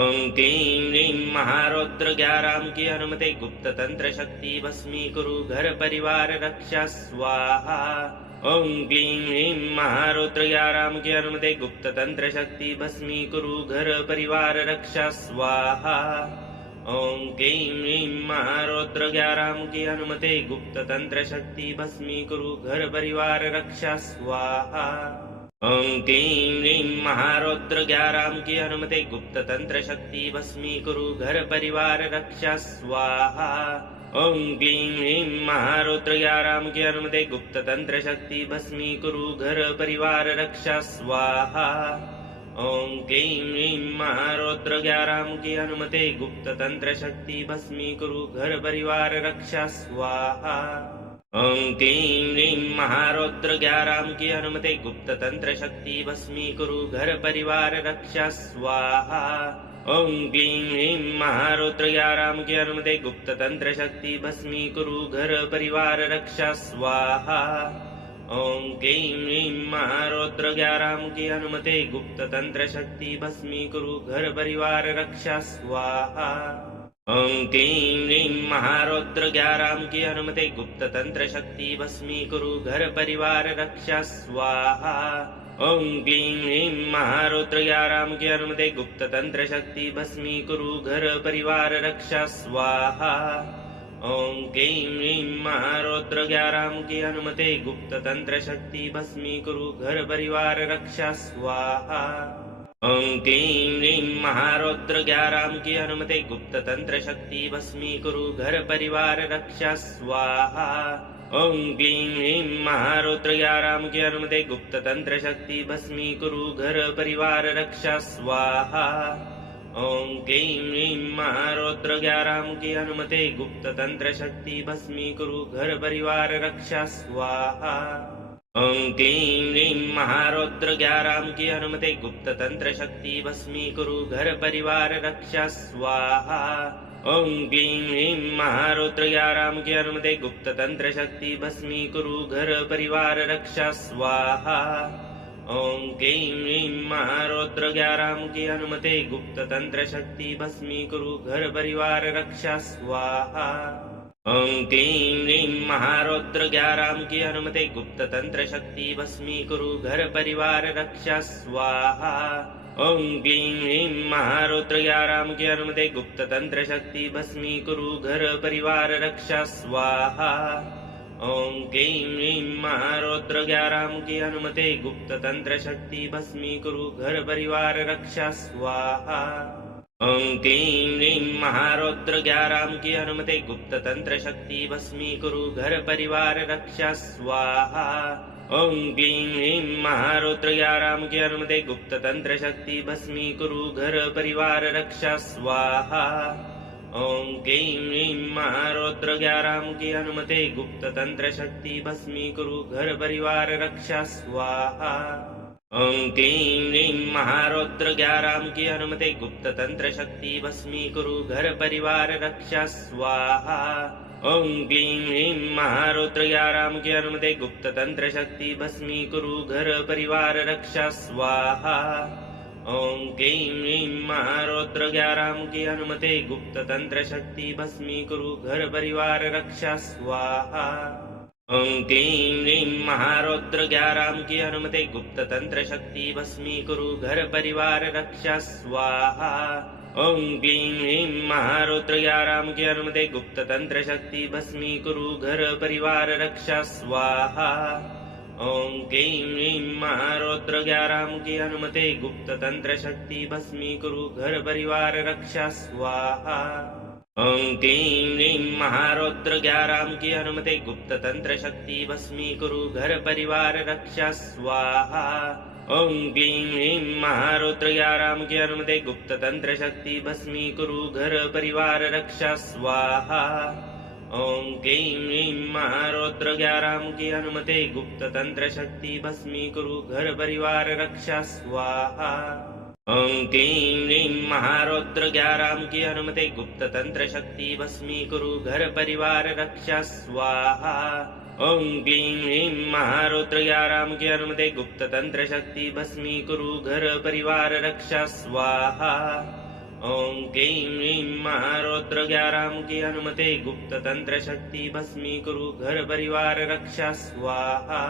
ओम क्लीं ह्रीं महारौद्रज्ञारां की अनुमते गुप्त तंत्र शक्ति भस्मीकुरु घर परिवार रक्षा स्वाहा। ओम क्लीं ह्रीं महारौद्रज्ञारां की अनुमते गुप्त तंत्र शक्ति भस्मीकुरु घर परिवार रक्षा स्वाहा। ओम क्लीं ह्रीं महारौद्रज्ञारां की अनुमते गुप्त तंत्र शक्ति भस्मीकुरु घर परिवार रक्षा स्वाहा। ओम क्लीं ह्रीं महारौद्रज्ञारां की अनुमते गुप्त तंत्र शक्ति भस्मीकुरु घर परिवार रक्षा स्वाहा। ओम क्लीं ह्रीं महारौद्रज्ञारां की अनुमते गुप्त तंत्र शक्ति भस्मीकुरु घर परिवार रक्षा स्वाहा। ओम क्लीं ह्रीं महारौद्रज्ञारां की अनुमते गुप्त तंत्र शक्ति भस्मीकुरु घर परिवार रक्षा स्वाहा। ओम क्लीं ह्रीं महारौद्रज्ञारां की अनुमते गुप्त तंत्र शक्ति भस्मीकुरु घर परिवार रक्षा स्वाहा। ओम क्लीं ह्रीं महारौद्रज्ञारां की अनुमते गुप्त तंत्र शक्ति भस्मीकुरु घर परिवार रक्षा स्वाहा। ओम क्लीं ह्रीं महारौद्रज्ञारां की अनुमते गुप्त तंत्र शक्ति भस्मीकुरु घर परिवार रक्षा स्वाहा। ओम क्लीं ह्रीं महारौद्रज्ञारां की अनुमते गुप्त तंत्र शक्ति भस्मीकुरु घर परिवार रक्षा स्वाहा। ओम क्लीं ह्रीं महारौद्रज्ञारां की अनुमते गुप्त तंत्र शक्ति भस्मीकुरु घर परिवार रक्षा स्वाहा। ओम क्लीं ह्रीं महारौद्रज्ञारां की अनुमते गुप्त तंत्र शक्ति भस्मीकुरु घर परिवार रक्षा स्वाहा। ओम क्लीं ह्रीं महारौद्रज्ञारां की अनुमते गुप्त तंत्र शक्ति भस्मीकुरु घर परिवार रक्षा स्वाहा। ओम क्लीं ह्रीं महारौद्रज्ञारां की अनुमते गुप्त तंत्र शक्ति भस्मीकुरु घर परिवार रक्षा स्वाहा। ओम क्लीं ह्रीं महारौद्रज्ञारां की अनुमते गुप्त तंत्र शक्ति भस्मीकुरु घर परिवार रक्षा स्वाहा। ओम क्लीं ह्रीं महारौद्रज्ञारां की अनुमते गुप्त तंत्र शक्ति भस्मीकुरु घर परिवार रक्षा स्वाहा। ओम क्लीं ह्रीं महारौद्रज्ञारां की अनुमते गुप्त तंत्र शक्ति भस्मीकुरु घर परिवार रक्षा स्वाहा। ओम क्लीं ह्रीं महारौद्रज्ञारां की अनुमते गुप्त तंत्र शक्ति भस्मीकुरु घर परिवार रक्षा स्वाहा। ओम क्लीं ह्रीं महारौद्रज्ञारां की अनुमते गुप्त तंत्र शक्ति भस्मीकुरु घर परिवार रक्षा स्वाहा। ओम क्लीं ह्रीं महारौद्रज्ञारां की अनुमते गुप्त तंत्र शक्ति भस्मीकुरु घर परिवार रक्षा स्वाहा। ओम क्लीं ह्रीं महारौद्रज्ञारां की अनुमते गुप्त तंत्र शक्ति भस्मीकुरु घर परिवार रक्षा स्वाहा। ओम क्लीं ह्रीं महारौद्रज्ञारां की अनुमते गुप्त तंत्र शक्ति भस्मीकुरु घर परिवार रक्षा स्वाहा। ओम क्लीं ह्रीं महारौद्रज्ञारां की अनुमते गुप्त तंत्र शक्ति भस्मीकुरु घर परिवार रक्षा स्वाहा। ओम क्लीं ह्रीं महारौद्रज्ञारां की अनुमते गुप्त तंत्र शक्ति भस्मीकुरु घर परिवार रक्षा स्वाहा। ओं क्लीं ह्रीं महारौद्र ग्याराम की अनुमति गुप्त तंत्र शक्ति भस्मीकुरु घर परिवार रक्षा स्वाहा। ओं क्लीं ह्रीं महारौद्र ग्याराम की अनुमति गुप्त तंत्र शक्ति भस्मीकुरु घर परिवार रक्षा स्वाहा। ओं क्लीं ह्रीं महारौद्र ग्याराम की अनुमति गुप्त तंत्र शक्ति भस्मीकुरु घर परिवार रक्षा स्वाहा। ओं क्लीं ह्रीं महारौद्र ग्याराम की अनुमति गुप्त तंत्र शक्ति भस्मीकुरु घर परिवार रक्षा स्वाहा। ओं क्लीं ह्रीं महारौद्र ग्याराम की अनुमति गुप्त तंत्र शक्ति भस्मीकुरु घर परिवार रक्षा स्वाहा। ओं क्लीं ह्रीं महारौद्र ग्याराम की अनुमति गुप्त तंत्र शक्ति भस्मीकुरु घर परिवार रक्षा स्वाहा। ओं क्लीं ह्रीं महारौद्र ग्याराम की अनुमति गुप्त तंत्र शक्ति भस्मीकुरु घर परिवार रक्षा स्वाहा। ओं क्लीं ह्रीं महारौद्र ग्याराम की अनुमति गुप्त तंत्र शक्ति भस्मीकुरु घर परिवार रक्षा स्वाहा। ओं क्लीं ह्रीं महारौद्र ग्याराम की अनुमति गुप्त तंत्र शक्ति भस्मीकुरु घर परिवार रक्षा स्वाहा। ओं क्लीं ह्रीं महारौद्र ग्याराम की अनुमति गुप्त तंत्र शक्ति भस्मीकुरु घर परिवार रक्षा स्वाहा। ओं क्लीं ह्रीं महारौद्र ग्याराम की अनुमति गुप्त तंत्र शक्ति भस्मीकुरु घर परिवार रक्षा स्वाहा। ओं क्लीं ह्रीं महारौद्र ग्याराम की अनुमति गुप्त तंत्र शक्ति भस्मीकुरु घर परिवार रक्षा स्वाहा।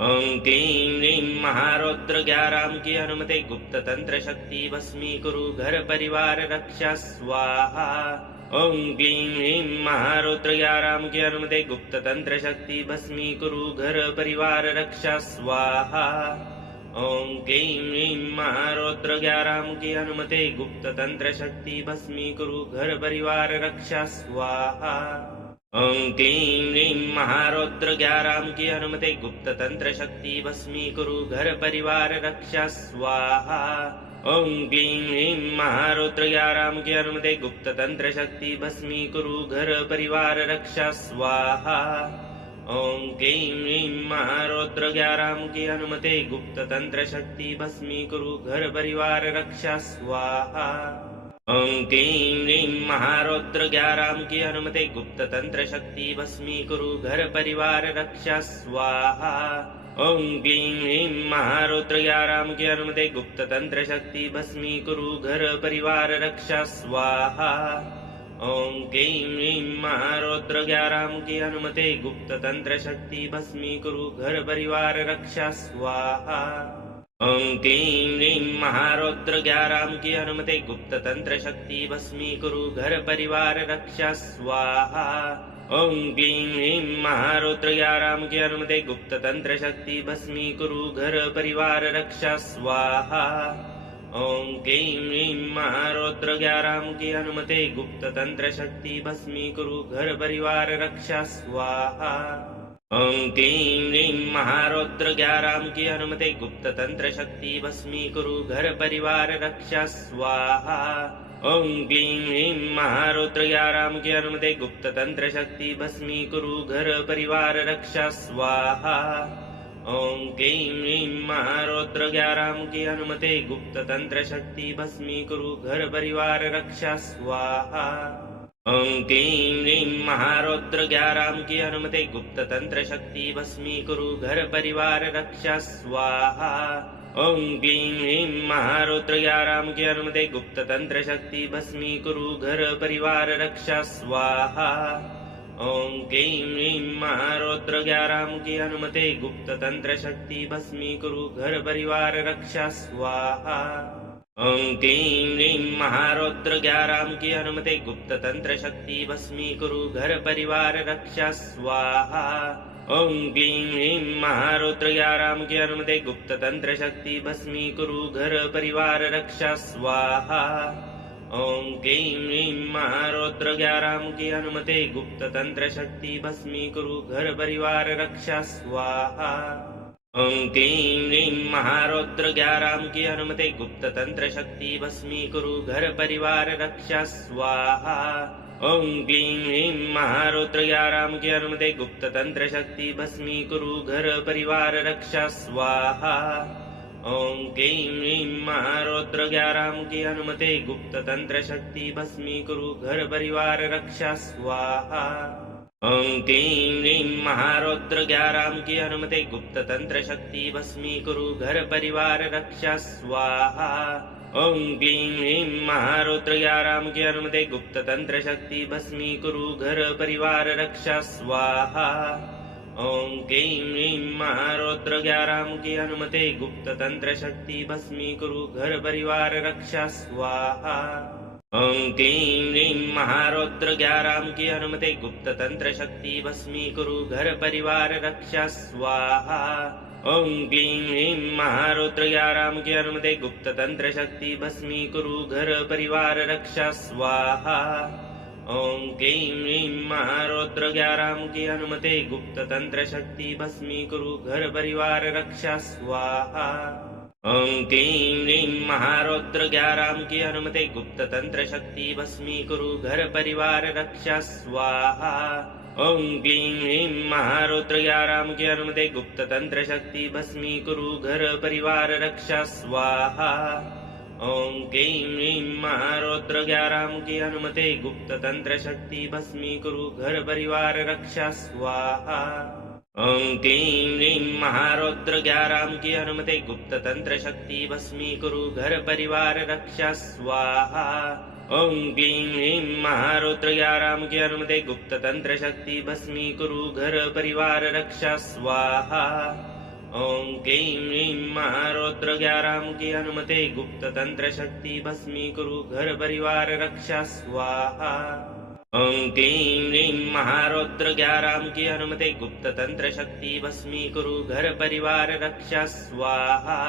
ओं क्लीं ह्रीं महारौद्र ग्याराम की अनुमति गुप्त तंत्र शक्ति भस्मीकुरु घर परिवार रक्षा स्वाहा। ओं क्लीं ह्रीं महारौद्र ग्याराम की अनुमति गुप्त तंत्र शक्ति भस्मीकुरु घर परिवार रक्षा स्वाहा। ओं क्लीं ह्रीं महारौद्र ग्याराम की अनुमति गुप्त तंत्र शक्ति भस्मीकुरु घर परिवार रक्षा स्वाहा। ओं क्लीं ह्रीं महारौद्र ग्याराम की अनुमति गुप्त तंत्र शक्ति भस्मीकुरु घर परिवार रक्षा स्वाहा। ओं क्लीं ह्रीं महारौद्र ग्याराम की अनुमति गुप्त तंत्र शक्ति भस्मीकुरु घर परिवार रक्षा स्वाहा। ओं क्लीं ह्रीं महारौद्र ग्याराम की अनुमति गुप्त तंत्र शक्ति भस्मीकुरु घर परिवार रक्षा स्वाहा। ओं क्लीं ह्रीं महारौद्र ग्याराम की अनुमति गुप्त तंत्र शक्ति भस्मीकुरु घर परिवार रक्षा स्वाहा। ओं क्लीं ह्रीं महारौद्र ग्याराम की अनुमति गुप्त तंत्र शक्ति भस्मीकुरु घर परिवार रक्षा स्वाहा। ओं क्लीं ह्रीं महारौद्र ग्याराम की अनुमति गुप्त तंत्र शक्ति भस्मीकुरु घर परिवार रक्षा स्वाहा। ओं क्लीं ह्रीं महारौद्र ग्याराम की अनुमति गुप्त तंत्र शक्ति भस्मीकुरु घर परिवार रक्षा स्वाहा। ओं क्लीं ह्रीं महारौद्र ग्याराम की अनुमति गुप्त तंत्र शक्ति भस्मीकुरु घर परिवार रक्षा स्वाहा। ओं क्लीं ह्रीं महारौद्र ग्याराम की अनुमति गुप्त तंत्र शक्ति भस्मीकुरु घर परिवार रक्षा स्वाहा। ओं क्लीं ह्रीं महारौद्र ग्याराम की अनुमति गुप्त तंत्र शक्ति भस्मीकुरु घर परिवार रक्षा स्वाहा। ओं क्लीं ह्रीं महारौद्र ग्याराम की अनुमति गुप्त तंत्र शक्ति भस्मीकुरु घर परिवार रक्षा स्वाहा। ओं क्लीं ह्रीं महारौद्र ग्याराम की अनुमति गुप्त तंत्र शक्ति भस्मीकुरु घर परिवार रक्षा स्वाहा। ओं क्लीं ह्रीं महारौद्र ग्याराम की अनुमति गुप्त तंत्र शक्ति भस्मीकुरु घर परिवार रक्षा स्वाहा। ओं क्लीं ह्रीं महारौद्र ग्याराम की अनुमति गुप्त तंत्र शक्ति भस्मीकुरु घर परिवार रक्षा स्वाहा। ओं क्लीं ह्रीं महारौद्र ग्याराम की अनुमति गुप्त तंत्र शक्ति भस्मीकुरु घर परिवार रक्षा स्वाहा। ओं क्लीं ह्रीं महारौद्र ग्याराम की अनुमति गुप्त तंत्र शक्ति भस्मीकुरु घर परिवार रक्षा स्वाहा। ओं क्लीं ह्रीं महारौद्र ग्याराम की अनुमति गुप्त तंत्र शक्ति भस्मीकुरु घर परिवार रक्षा स्वाहा। ओं क्लीं ह्रीं महारौद्र ग्याराम की अनुमति गुप्त तंत्र शक्ति भस्मीकुरु घर परिवार रक्षा स्वाहा। ओं क्लीं ह्रीं महारौद्र ग्याराम की अनुमति गुप्त तंत्र शक्ति भस्मीकुरु घर परिवार रक्षा स्वाहा। ओं क्लीं ह्रीं महारौद्र ग्याराम की अनुमति गुप्त तंत्र शक्ति भस्मीकुरु घर परिवार रक्षा स्वाहा। ओम क्लीं ह्रीं महारौद्र ग्याराम की अनुमते गुप्त तंत्र शक्ति भस्मीकुरु घर परिवार रक्षा स्वाहा। ओम क्लीं ह्रीं महारौद्र ग्याराम की अनुमते गुप्त तंत्र शक्ति भस्मीकुरु घर परिवार रक्षा स्वाहा। ओम क्लीं ह्रीं महारौद्र ग्याराम की अनुमते गुप्त तंत्र शक्ति भस्मीकुरु घर परिवार रक्षा स्वाहा। ओम क्लीं ह्रीं महारौद्र ग्याराम की अनुमते गुप्त तंत्र शक्ति भस्मीकुरु घर परिवार रक्षा स्वाहा। ओम क्लीं ह्रीं महारौद्र ग्याराम की अनुमते गुप्त तंत्र शक्ति भस्मीकुरु घर परिवार रक्षा स्वाहा। ओम क्लीं ह्रीं महारौद्र ग्याराम की अनुमते गुप्त तंत्र शक्ति भस्मीकुरु घर परिवार रक्षा स्वाहा। ओम क्लीं ह्रीं महारौद्र ग्याराम की अनुमते गुप्त तंत्र शक्ति भस्मीकुरु घर परिवार रक्षा स्वाहा। ओम क्लीं ह्रीं महारौद्र ग्याराम की अनुमते गुप्त तंत्र शक्ति भस्मीकुरु घर परिवार रक्षा स्वाहा। ओम क्लीं ह्रीं महारौद्र ग्याराम की अनुमते गुप्त तंत्र शक्ति भस्मीकुरु घर परिवार रक्षा स्वाहा। ओम क्लीं ह्रीं महारौद्र ग्याराम की अनुमते गुप्त तंत्र शक्ति भस्मीकुरु घर परिवार रक्षा स्वाहा। ओम क्लीं ह्रीं महारौद्र ग्याराम की अनुमते गुप्त तंत्र शक्ति भस्मीकुरु घर परिवार रक्षा स्वाहा। ओम क्लीं ह्रीं महारौद्र ग्याराम की अनुमते गुप्त तंत्र शक्ति भस्मीकुरु घर परिवार रक्षा स्वाहा। ओम क्लीं ह्रीं महारौद्र ग्याराम की अनुमते गुप्त तंत्र शक्ति भस्मीकुरु घर परिवार रक्षा स्वाहा। ओम क्लीं ह्रीं महारौद्र ग्याराम की अनुमते गुप्त तंत्र शक्ति भस्मीकुरु घर परिवार रक्षा स्वाहा।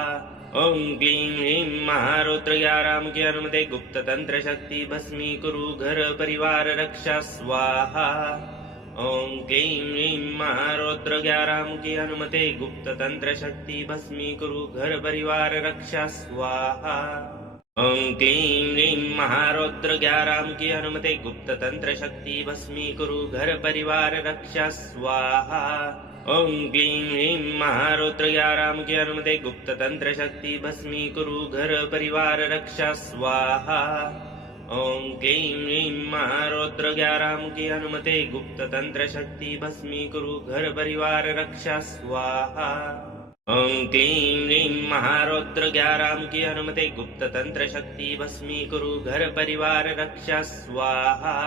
ओम क्लीं ह्रीं महारौद्र ग्याराम की अनुमते गुप्त तंत्र शक्ति भस्मीकुरु घर परिवार रक्षा स्वाहा। ओम क्लीं ह्रीं महारौद्र ग्याराम की अनुमते गुप्त तंत्र शक्ति भस्मीकुरु घर परिवार रक्षा स्वाहा। ओम क्लीं ह्रीं महारौद्र ग्याराम की अनुमते गुप्त तंत्र शक्ति भस्मीकुरु घर परिवार रक्षा स्वाहा। ओम क्लीं ह्रीं महारौद्र ग्याराम की अनुमते गुप्त तंत्र शक्ति भस्मीकुरु घर परिवार रक्षा स्वाहा। ओम क्लीं ह्रीं महारौद्र ग्याराम की अनुमते गुप्त तंत्र शक्ति भस्मीकुरु घर परिवार रक्षा स्वाहा। ओम क्लीं ह्रीं महारौद्र ग्याराम की अनुमते गुप्त तंत्र शक्ति भस्मीकुरु घर परिवार रक्षा स्वाहा।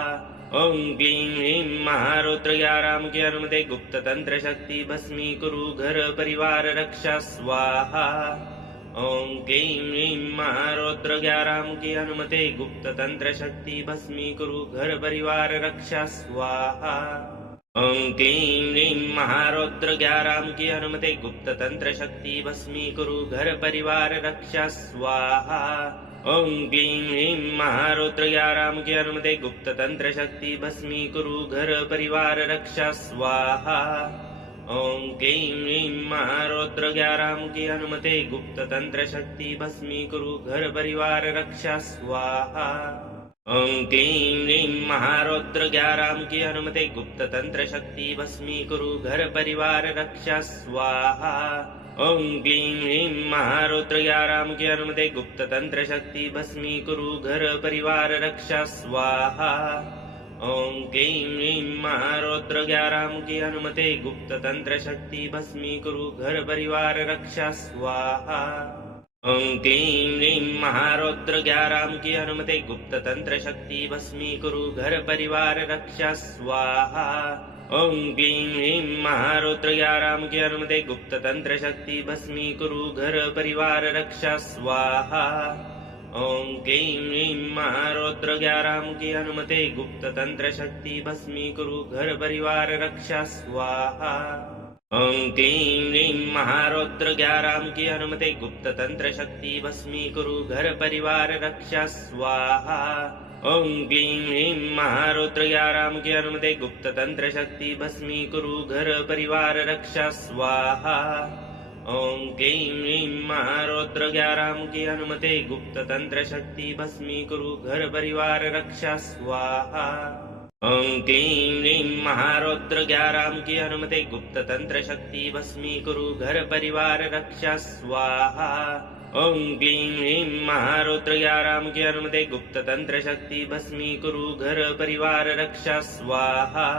ओम क्लीं ह्रीं महारौद्र ग्याराम की अनुमते गुप्त तंत्र शक्ति भस्मीकुरु घर परिवार रक्षा स्वाहा। ओम क्लीं ह्रीं महारौद्र ग्याराम की अनुमते गुप्त तंत्र शक्ति भस्मीकुरु घर परिवार रक्षा स्वाहा। ओम क्लीं ह्रीं महारौद्र ग्याराम की अनुमते गुप्त तंत्र शक्ति भस्मीकुरु घर परिवार रक्षा स्वाहा। ओम क्लीं ह्रीं महारौद्र ग्याराम की अनुमते गुप्त तंत्र शक्ति भस्मीकुरु घर परिवार रक्षा स्वाहा। ओम क्लीं ह्रीं महारौद्र ग्याराम की अनुमते गुप्त तंत्र शक्ति भस्मीकुरु घर परिवार रक्षा स्वाहा। ओम क्लीं ह्रीं महारौद्र ग्याराम की अनुमते गुप्त तंत्र शक्ति भस्मीकुरु घर परिवार रक्षा स्वाहा। ओम क्लीं ह्रीं महारौद्र ग्याराम की अनुमते गुप्त तंत्र शक्ति भस्मीकुरु घर परिवार रक्षा स्वाहा। ओम क्लीं ह्रीं महारौद्र ग्याराम की अनुमते गुप्त तंत्र शक्ति भस्मीकुरु घर परिवार रक्षा स्वाहा। ओम क्लीं ह्रीं महारौद्र ग्याराम की अनुमते गुप्त तंत्र शक्ति भस्मीकुरु घर परिवार रक्षा स्वाहा। ओम क्लीं ह्रीं महारौद्र ग्याराम की अनुमते गुप्त तंत्र शक्ति भस्मीकुरु घर परिवार रक्षा स्वाहा। ओम क्लीं ह्रीं महारौद्र ग्याराम की अनुमते गुप्त तंत्र शक्ति भस्मीकुरु घर परिवार रक्षा स्वाहा। ओम क्लीं ह्रीं महारौद्र ग्याराम की अनुमते गुप्त तंत्र शक्ति भस्मीकुरु घर परिवार रक्षा स्वाहा। ओम क्लीं ह्रीं महारौद्र ग्याराम की अनुमते गुप्त तंत्र शक्ति भस्मीकुरु घर परिवार रक्षा स्वाहा। ओम क्लीं ह्रीं महारौद्र ग्याराम की अनुमते गुप्त तंत्र शक्ति भस्मीकुरु घर परिवार रक्षा स्वाहा। ओं क्लीं ह्रीं महारौद्र ग्यारां की अनुमते गुप्त तंत्र शक्ति भस्मीकुरु घर परिवार रक्षा स्वाहा। ओं क्लीं ह्रीं महारौद्र ग्यारां की अनुमते गुप्त तंत्र शक्ति भस्मीकुरु घर परिवार रक्षा स्वाहा।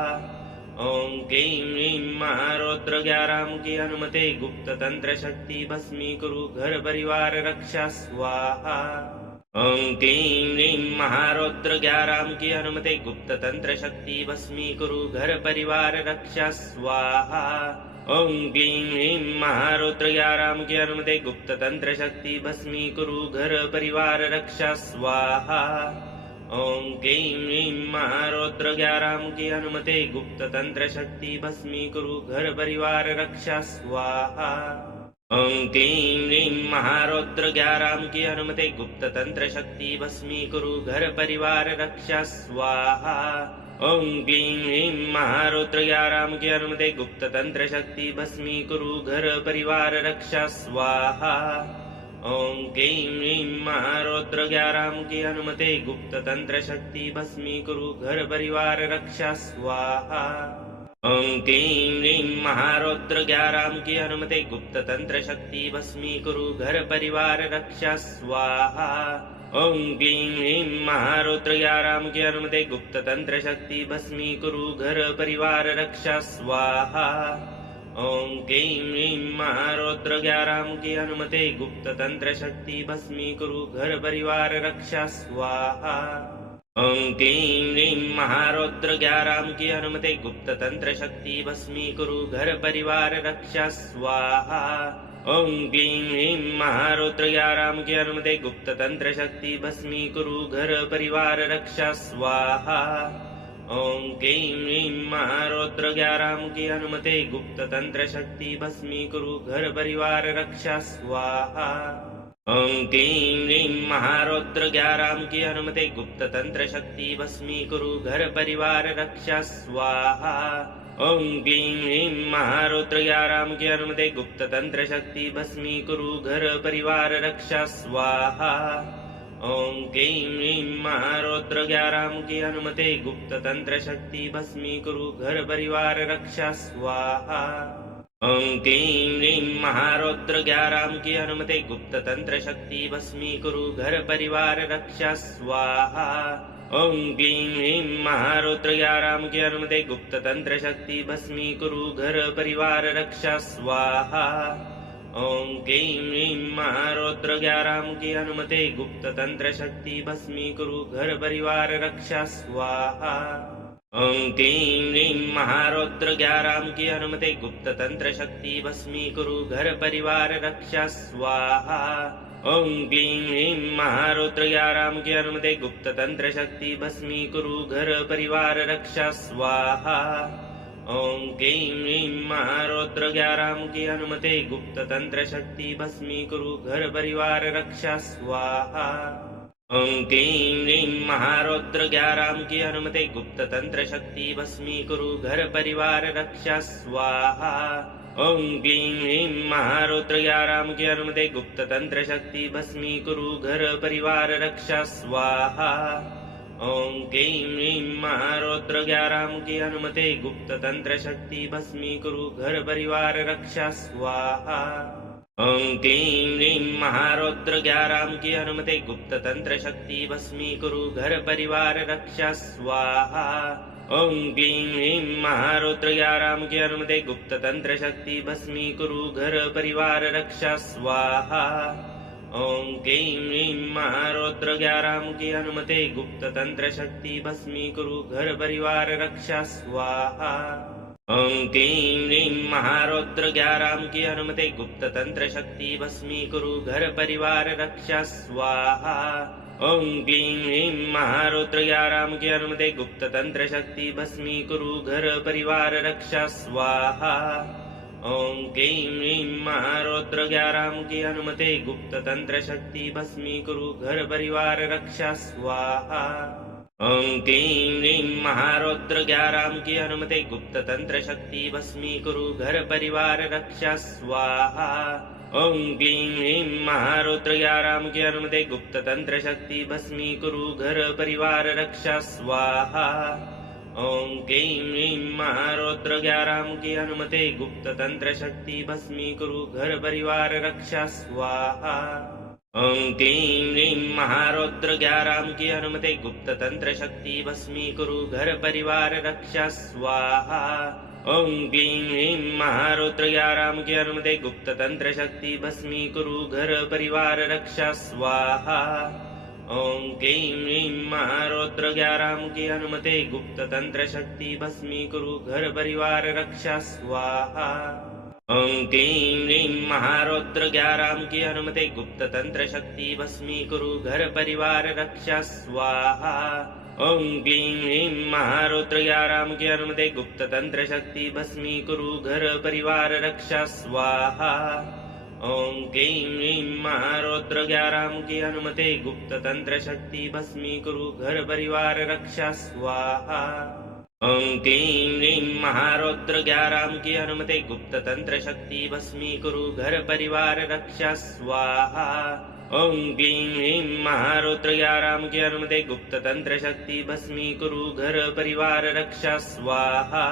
ओं क्लीं ह्रीं महारौद्र ग्यारां की अनुमते गुप्त तंत्र शक्ति भस्मीकुरु घर परिवार रक्षा स्वाहा। ओं क्लीं ह्रीं महारौद्र ग्यारां की अनुमते गुप्त तंत्र शक्ति भस्मीकुरु घर परिवार रक्षा स्वाहा। ओं क्लीं ह्रीं महारौद्र ग्यारां की अनुमते गुप्त तंत्र शक्ति भस्मीकुरु घर परिवार रक्षा स्वाहा। ओं क्लीं ह्रीं महारौद्र ग्यारां की अनुमते गुप्त तंत्र शक्ति भस्मीकुरु घर परिवार रक्षा स्वाहा। ओं क्लीं ह्रीं महारौद्र ग्यारां की अनुमते गुप्त तंत्र शक्ति भस्मीकुरु घर परिवार रक्षा स्वाहा। ओं क्लीं ह्रीं महारौद्र ग्यारां की अनुमते गुप्त तंत्र शक्ति भस्मीकुरु घर परिवार रक्षा स्वाहा। ओं क्लीं ह्रीं महारौद्र ग्यारां की अनुमते गुप्त तंत्र शक्ति भस्मीकुरु घर परिवार रक्षा स्वाहा। ओं क्लीं ह्रीं महारौद्र ग्यारां की अनुमते गुप्त तंत्र शक्ति भस्मीकुरु घर परिवार रक्षा स्वाहा। ओं क्लीं ह्रीं महारौद्र ग्यारां की अनुमते गुप्त तंत्र शक्ति भस्मीकुरु घर परिवार रक्षा स्वाहा। ओं क्लीं ह्रीं महारौद्र ग्यारां की अनुमते गुप्त तंत्र शक्ति भस्मीकुरु घर परिवार रक्षा स्वाहा। ओं क्लीं ह्रीं महारौद्र ग्यारां की अनुमते गुप्त तंत्र शक्ति भस्मीकुरु घर परिवार रक्षा स्वाहा। ओं क्लीं ह्रीं महारौद्र ग्यारां की अनुमते गुप्त तंत्र शक्ति भस्मीकुरु घर परिवार रक्षा स्वाहा। ओं क्लीं ह्रीं महारौद्र ग्यारां की अनुमते गुप्त तंत्र शक्ति भस्मीकुरु घर परिवार रक्षा स्वाहा। ओं क्लीं ह्रीं महारौद्र ग्यारां की अनुमते गुप्त तंत्र शक्ति भस्मीकुरु घर परिवार रक्षा स्वाहा। ओं क्लीं ह्रीं महारौद्र ग्यारां की अनुमते गुप्त तंत्र शक्ति भस्मीकुरु घर परिवार रक्षा स्वाहा। ओं क्लीं ह्रीं महारौद्र ग्यारां की अनुमते गुप्त तंत्र शक्ति भस्मीकुरु घर परिवार रक्षा स्वाहा। ओं क्लीं ह्रीं महारौद्र ग्यारां की अनुमते गुप्त तंत्र शक्ति भस्मीकुरु घर परिवार रक्षा स्वाहा। ओं क्लीं ह्रीं महारौद्र ग्यारां की अनुमते गुप्त तंत्र शक्ति भस्मीकुरु घर परिवार रक्षा स्वाहा। ओं क्लीं ह्रीं महारौद्र ग्यारां की अनुमते गुप्त तंत्र शक्ति भस्मीकुरु घर परिवार रक्षा स्वाहा। ओं क्लीं ह्रीं महारौद्र ग्यारां की अनुमते गुप्त तंत्र शक्ति भस्मीकुरु घर परिवार रक्षा स्वाहा। ओं क्लीं ह्रीं महारौद्र ग्यारां की अनुमते गुप्त तंत्र शक्ति भस्मीकुरु घर परिवार रक्षा स्वाहा। ओं क्लीं ह्रीं महारौद्र ग्यारां की अनुमते गुप्त तंत्र शक्ति भस्मीकुरु घर परिवार रक्षा स्वाहा। ओं क्लीं ह्रीं महारौद्र ग्यारां की अनुमते गुप्त तंत्र शक्ति भस्मीकुरु घर परिवार रक्षा स्वाहा। ओं क्लीं ह्रीं महारौद्र ग्यारां की अनुमते गुप्त तंत्र शक्ति भस्मीकुरु घर परिवार रक्षा स्वाहा। ओं क्लीं ह्रीं महारौद्र ग्यारां की अनुमते गुप्त तंत्र शक्ति भस्मीकुरु घर परिवार रक्षा स्वाहा। ओं क्लीं ह्रीं महारौद्र ग्यारां की अनुमते गुप्त तंत्र शक्ति भस्मीकुरु घर परिवार रक्षा स्वाहा। ओं क्लीं ह्रीं महारौद्र ग्यारां की अनुमते गुप्त तंत्र शक्ति भस्मीकुरु घर परिवार रक्षा स्वाहा। ओं क्लीं ह्रीं महारौद्र ग्यारां की अनुमते गुप्त तंत्र शक्ति भस्मीकुरु घर परिवार रक्षा स्वाहा। ओं क्लीं ह्रीं महारौद्र ग्यारां की अनुमते गुप्त तंत्र शक्ति भस्मीकुरु घर परिवार रक्षा स्वाहा। ओं क्लीं ह्रीं महारौद्र ग्यारां की अनुमते गुप्त तंत्र शक्ति भस्मीकुरु घर परिवार रक्षा स्वाहा। ओं क्लीं ह्रीं महारौद्र ग्यारां की अनुमते गुप्त तंत्र शक्ति भस्मीकुरु घर परिवार रक्षा स्वाहा। ओं क्लीं ह्रीं महारौद्र ग्यारां की अनुमते गुप्त तंत्र शक्ति भस्मीकुरु घर परिवार रक्षा स्वाहा। ओं क्लीं ह्रीं महारौद्र ग्यारां की अनुमते गुप्त तंत्र शक्ति भस्मीकुरु घर परिवार रक्षा स्वाहा। ओम क्लीं ह्रीं महारौद्र 11 की अनुमते गुप्त तंत्र शक्ति भस्मीकुरु घर परिवार रक्षा स्वाहा। ओम क्लीं ह्रीं महारौद्र 11 की अनुमते गुप्त तंत्र शक्ति भस्मीकुरु घर परिवार रक्षा स्वाहा। ओम क्लीं ह्रीं महारौद्र 11 की अनुमते गुप्त तंत्र शक्ति भस्मीकुरु घर परिवार रक्षा स्वाहा। ओम क्लीं ह्रीं महारौद्र 11 की अनुमते गुप्त तंत्र शक्ति भस्मीकुरु घर परिवार रक्षा स्वाहा। ओम क्लीं ह्रीं महारौद्र 11 की अनुमते गुप्त तंत्र शक्ति भस्मीकुरु घर परिवार रक्षा स्वाहा। ओम क्लीं ह्रीं महारौद्र 11 की अनुमते गुप्त तंत्र शक्ति भस्मीकुरु घर परिवार रक्षा स्वाहा। ओम क्लीं ह्रीं महारौद्र 11 की अनुमते गुप्त तंत्र शक्ति भस्मीकुरु घर परिवार रक्षा स्वाहा। ओम क्लीं ह्रीं महारौद्र 11 की अनुमते गुप्त तंत्र शक्ति भस्मीकुरु घर परिवार रक्षा स्वाहा। ओम क्लीं ह्रीं महारौद्र 11 की अनुमते गुप्त तंत्र शक्ति भस्मीकुरु घर परिवार रक्षा स्वाहा।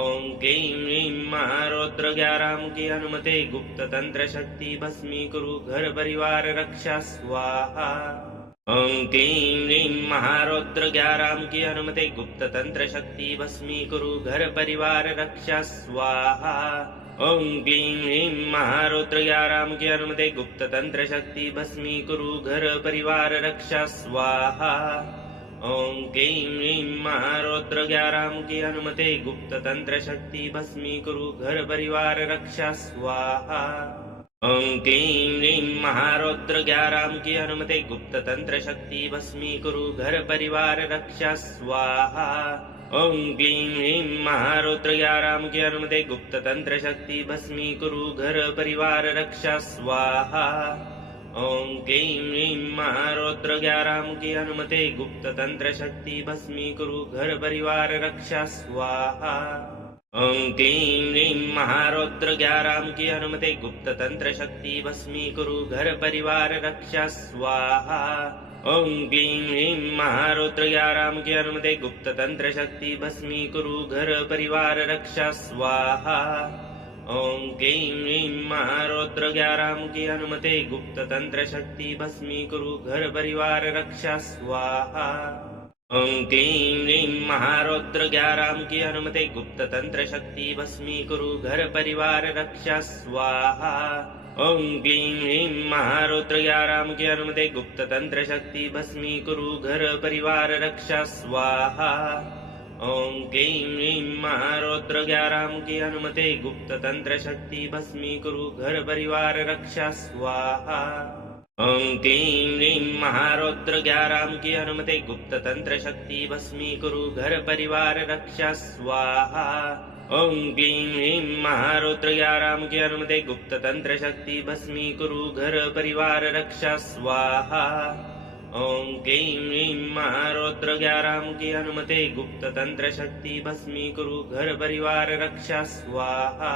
ओम क्लीं ह्रीं महारौद्र 11 की अनुमते गुप्त तंत्र शक्ति भस्मीकुरु घर परिवार रक्षा स्वाहा। ओम क्लीं ह्रीं महारौद्र 11 की अनुमते गुप्त तंत्र शक्ति भस्मीकुरु घर परिवार रक्षा स्वाहा। ओम क्लीं ह्रीं महारौद्र 11 की अनुमते गुप्त तंत्र शक्ति भस्मीकुरु घर परिवार रक्षा स्वाहा। ओम क्लीं ह्रीं महारौद्र 11 की अनुमते गुप्त तंत्र शक्ति भस्मीकुरु घर परिवार रक्षा स्वाहा। ओम क्लीं ह्रीं महारौद्र 11 की अनुमते गुप्त तंत्र शक्ति भस्मीकुरु घर परिवार रक्षा स्वाहा। ओम क्लीं ह्रीं महारौद्र 11 की अनुमते गुप्त तंत्र शक्ति भस्मीकुरु घर परिवार रक्षा स्वाहा। ओम क्लीं ह्रीं महारौद्र 11 की अनुमते गुप्त तंत्र शक्ति भस्मीकुरु घर परिवार रक्षा स्वाहा। ओम क्लीं ह्रीं महारौद्र 11 की अनुमते गुप्त तंत्र शक्ति भस्मीकुरु घर परिवार रक्षा स्वाहा। ओम क्लीं ह्रीं महारौद्र 11 की अनुमते गुप्त तंत्र शक्ति भस्मीकुरु घर परिवार रक्षा स्वाहा। ओम क्लीं ह्रीं महारौद्र 11 की अनुमते गुप्त तंत्र शक्ति भस्मीकुरु घर परिवार रक्षा स्वाहा। ओम क्लीं ह्रीं महारौद्र 11 की अनुमते गुप्त तंत्र शक्ति भस्मीकुरु घर परिवार रक्षा स्वाहा। ओम क्लीं ह्रीं महारौद्र 11 की अनुमते गुप्त तंत्र शक्ति भस्मीकुरु घर परिवार रक्षा स्वाहा। ओम क्लीं ह्रीं महारौद्र 11 की अनुमते गुप्त तंत्र शक्ति भस्मीकुरु घर परिवार रक्षा स्वाहा। ओम क्लीं ह्रीं महारौद्र 11 की अनुमते गुप्त तंत्र शक्ति भस्मीकुरु घर परिवार रक्षा स्वाहा। ओम क्लीं ह्रीं महारौद्र 11 की अनुमते गुप्त तंत्र शक्ति भस्मीकुरु घर परिवार रक्षा स्वाहा। ओम क्लीं ह्रीं महारौद्र 11 की अनुमते गुप्त तंत्र शक्ति भस्मीकुरु घर परिवार रक्षा स्वाहा।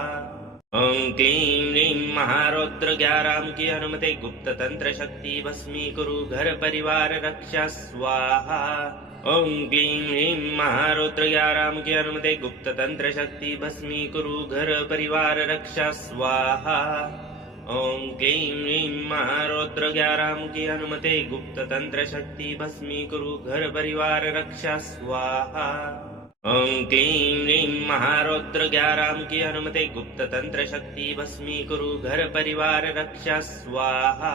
ओम क्लीं ह्रीं महारौद्र 11 की अनुमते गुप्त तंत्र शक्ति भस्मीकुरु घर परिवार रक्षा स्वाहा। ओम क्लीं ह्रीं महारौद्र 11 की अनुमते गुप्त तंत्र शक्ति भस्मीकुरु घर परिवार रक्षा स्वाहा। ओम क्लीं ह्रीं महारौद्र 11 की अनुमते गुप्त तंत्र शक्ति भस्मीकुरु घर परिवार रक्षा स्वाहा। ओम क्लीं ह्रीं महारौद्र 11 की अनुमते गुप्त तंत्र शक्ति भस्मीकुरु घर परिवार रक्षा स्वाहा।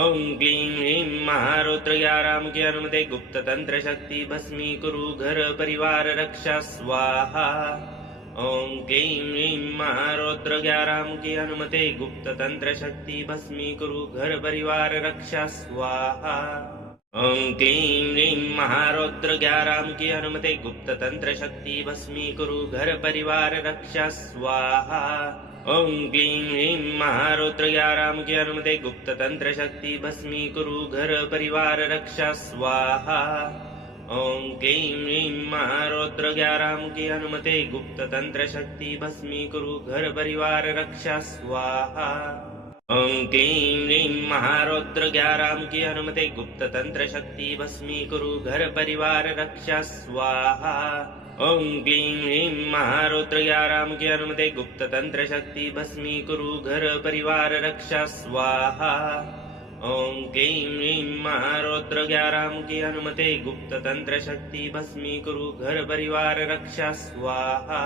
ओम क्लीं ह्रीं महारौद्र 11 की अनुमते गुप्त तंत्र शक्ति भस्मीकुरु घर परिवार रक्षा स्वाहा। ओम क्लीं ह्रीं महारौद्र 11 की अनुमते गुप्त तंत्र शक्ति भस्मीकुरु घर परिवार रक्षा स्वाहा। ओम क्लीं ह्रीं महारौद्र 11 की अनुमते गुप्त तंत्र शक्ति भस्मीकुरु घर परिवार रक्षा स्वाहा। ओम क्लीं ह्रीं महारौद्र 11 की अनुमते गुप्त तंत्र शक्ति भस्मीकुरु घर परिवार रक्षा स्वाहा। ओम क्लीं ह्रीं महारौद्र 11 की अनुमते गुप्त तंत्र शक्ति भस्मीकुरु घर परिवार रक्षा स्वाहा। ओं क्लीं ह्रीं महारौद्र ग्यारां की अनुमते गुप्त तंत्र शक्ति भस्मीकुरु घर परिवार रक्षा स्वाहा। ओं क्लीं ह्रीं महारौद्र ग्यारां की अनुमते गुप्त तंत्र शक्ति भस्मीकुरु घर परिवार रक्षा स्वाहा। ओं क्लीं ह्रीं महारौद्र ग्यारां की अनुमते गुप्त तंत्र शक्ति भस्मीकुरु घर परिवार रक्षा स्वाहा।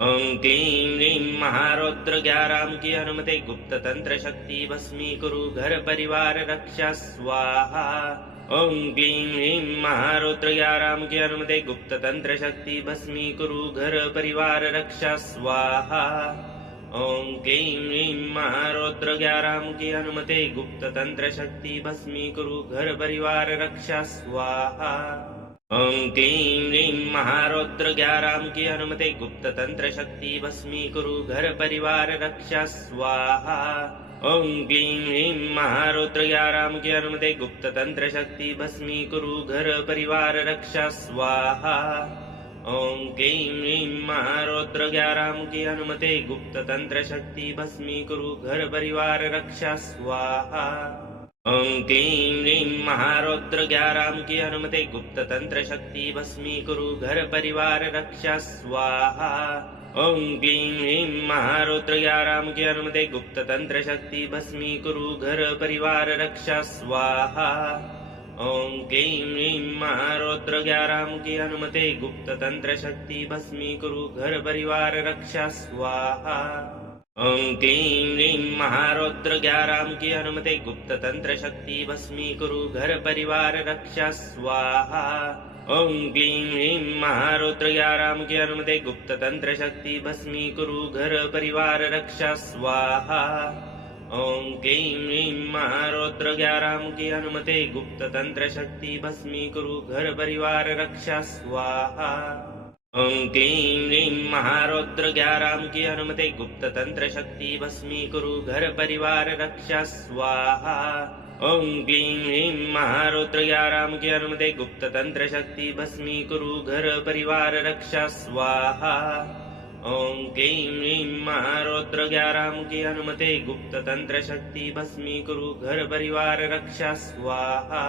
ओं क्लीं ह्रीं महारौद्र ग्यारां की अनुमते गुप्त तंत्र शक्ति भस्मीकुरु घर परिवार रक्षा स्वाहा। ओं क्लीं ह्रीं महारौद्र ग्यारां की अनुमते गुप्त तंत्र शक्ति भस्मीकुरु घर परिवार रक्षा स्वाहा। ओं क्लीं ह्रीं महारौद्र ग्यारां की अनुमते गुप्त तंत्र शक्ति भस्मीकुरु घर परिवार रक्षा स्वाहा। ओं क्लीं ह्रीं महारौद्र ग्यारां की अनुमते गुप्त तंत्र शक्ति भस्मीकुरु घर परिवार रक्षा स्वाहा। ओं क्लीं ह्रीं महारौद्र ग्यारां की अनुमते गुप्त तंत्र शक्ति भस्मीकुरु घर परिवार रक्षा स्वाहा। ओं क्लीं ह्रीं महारौद्र ग्यारां की अनुमते गुप्त तंत्र शक्ति भस्मीकुरु घर परिवार रक्षा स्वाहा। ओं क्लीं ह्रीं महारौद्र ग्यारां की अनुमते गुप्त तंत्र शक्ति भस्मीकुरु घर परिवार रक्षा स्वाहा। ओं क्लीं ह्रीं महारौद्र ग्यारां की अनुमते गुप्त तंत्र शक्ति भस्मीकुरु घर परिवार रक्षा स्वाहा। ओं क्लीं ह्रीं महारौद्र ग्यारां की अनुमते गुप्त तंत्र शक्ति भस्मीकुरु घर परिवार रक्षा स्वाहा। ओं क्लीं ह्रीं महारौद्र ग्यारां की अनुमते गुप्त तंत्र शक्ति भस्मीकुरु घर परिवार रक्षा स्वाहा। ओं क्लीं ह्रीं महारौद्र ग्यारां की अनुमते गुप्त तंत्र शक्ति भस्मीकुरु घर परिवार रक्षा स्वाहा। ओं क्लीं ह्रीं महारौद्र ग्यारां की अनुमते गुप्त तंत्र शक्ति भस्मीकुरु घर परिवार रक्षा स्वाहा। ओं क्लीं ह्रीं महारौद्र ग्यारां की अनुमते गुप्त तंत्र शक्ति भस्मीकुरु घर परिवार रक्षा स्वाहा। ओं क्लीं ह्रीं महारौद्र ग्यारां की अनुमते गुप्त तंत्र शक्ति भस्मीकुरु घर परिवार रक्षा स्वाहा। ओं क्लीं ह्रीं महारौद्र ग्यारां की अनुमते गुप्त तंत्र शक्ति भस्मीकुरु घर परिवार रक्षा स्वाहा।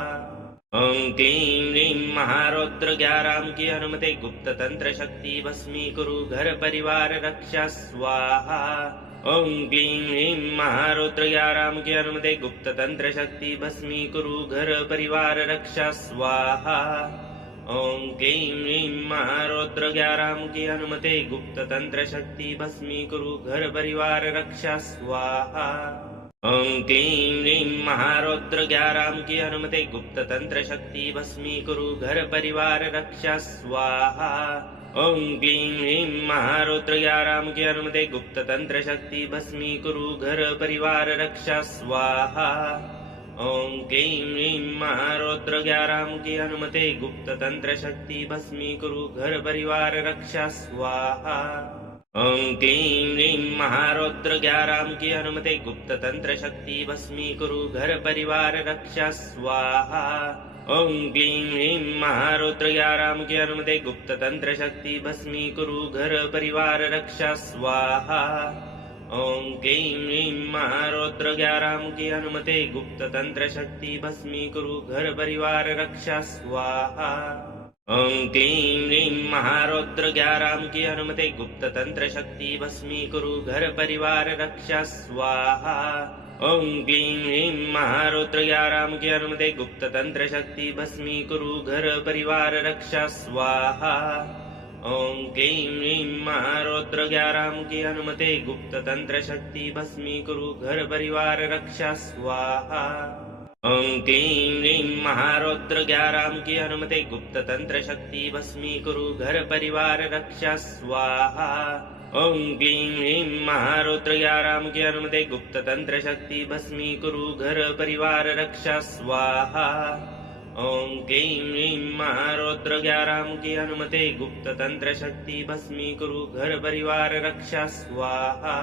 ओं क्लीं ह्रीं महारौद्र ग्यारां की अनुमते गुप्त तंत्र शक्ति भस्मीकुरु घर परिवार रक्षा स्वाहा। ओं क्लीं ह्रीं महारौद्र ग्यारां की अनुमते गुप्त तंत्र शक्ति भस्मीकुरु घर परिवार रक्षा स्वाहा। ओं क्लीं ह्रीं महारौद्र ग्यारां की अनुमते गुप्त तंत्र शक्ति भस्मीकुरु घर परिवार रक्षा स्वाहा। ओं क्लीं ह्रीं महारौद्र ग्यारां की अनुमते गुप्त तंत्र शक्ति भस्मीकुरु घर परिवार रक्षा स्वाहा। ओं क्लीं ह्रीं महारौद्र ग्यारां की अनुमते गुप्त तंत्र शक्ति भस्मीकुरु घर परिवार रक्षा स्वाहा। ओं क्लीं ह्रीं महारौद्र ग्यारां की अनुमते गुप्त तंत्र शक्ति भस्मीकुरु घर परिवार रक्षा स्वाहा। ओं क्लीं ह्रीं महारौद्र ग्यारां की अनुमते गुप्त तंत्र शक्ति भस्मीकुरु घर परिवार रक्षा स्वाहा। ओं क्लीं ह्रीं महारौद्र ग्यारां की अनुमते गुप्त तंत्र शक्ति भस्मीकुरु घर परिवार रक्षा स्वाहा। ओं क्लीं ह्रीं महारौद्र ग्यारां की अनुमते गुप्त तंत्र शक्ति भस्मीकुरु घर परिवार रक्षा स्वाहा। ओं क्लीं ह्रीं महारौद्र ग्यारां की अनुमते गुप्त तंत्र शक्ति भस्मीकुरु घर परिवार रक्षा स्वाहा। ओं क्लीं ह्रीं महारौद्र ग्यारां की अनुमते गुप्त तंत्र शक्ति भस्मीकुरु घर परिवार रक्षा स्वाहा। ओं क्लीं ह्रीं महारौद्र ग्यारां की अनुमते गुप्त तंत्र शक्ति भस्मीकुरु घर परिवार रक्षा स्वाहा। ओं क्लीं ह्रीं महारौद्र ग्यारां की अनुमते गुप्त तंत्र शक्ति भस्मीकुरु घर परिवार रक्षा स्वाहा। ओं क्लीं ह्रीं महारौद्र ग्यारां की अनुमते गुप्त तंत्र शक्ति भस्मीकुरु घर परिवार रक्षा स्वाहा। ओं क्लीं ह्रीं महारौद्र ग्यारां की अनुमते गुप्त तंत्र शक्ति भस्मीकुरु घर परिवार रक्षा स्वाहा।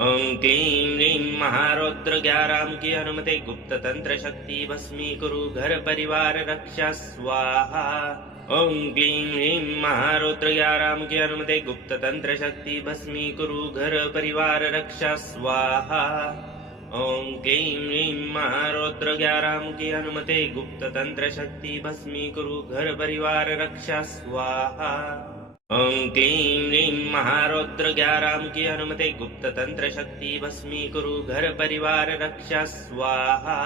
ओं क्लीं ह्रीं महारौद्र ग्यारां की अनुमते गुप्त तंत्र शक्ति भस्मीकुरु घर परिवार रक्षा स्वाहा। ओं क्लीं ह्रीं महारौद्र ग्यारां की अनुमते गुप्त तंत्र शक्ति भस्मीकुरु घर परिवार रक्षा स्वाहा। ओम क्लीं ह्रीं महारौद्र ग्यारामुखी हनुमते गुप्त तंत्र शक्ति भस्मीकुरु घर परिवार रक्षा स्वाहा। ओम क्लीं ह्रीं महारौद्र ग्यारामुखी हनुमते गुप्त तंत्र शक्ति भस्मीकुरु घर परिवार रक्षा स्वाहा।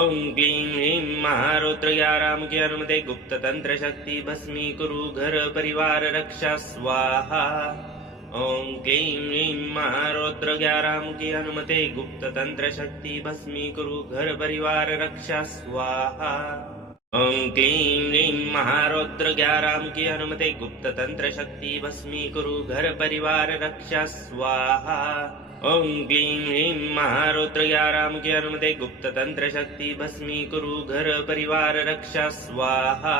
ओम क्लीं ह्रीं महारौद्र ग्यारामुखी हनुमते गुप्त तंत्र शक्ति भस्मीकुरु घर परिवार रक्षा स्वाहा। ओम क्लीं ह्रीं महारौद्र ग्यारामुखी हनुमते गुप्त तंत्र शक्ति भस्मीकुरु घर परिवार रक्षा स्वाहा। ओम क्लीं ह्रीं महारौद्र ग्यारामुखी हनुमते गुप्त तंत्र शक्ति भस्मीकुरु घर परिवार रक्षा स्वाहा। ओम क्लीं ह्रीं महारौद्र ग्यारामुखी हनुमते गुप्त तंत्र शक्ति भस्मीकुरु घर परिवार रक्षा स्वाहा।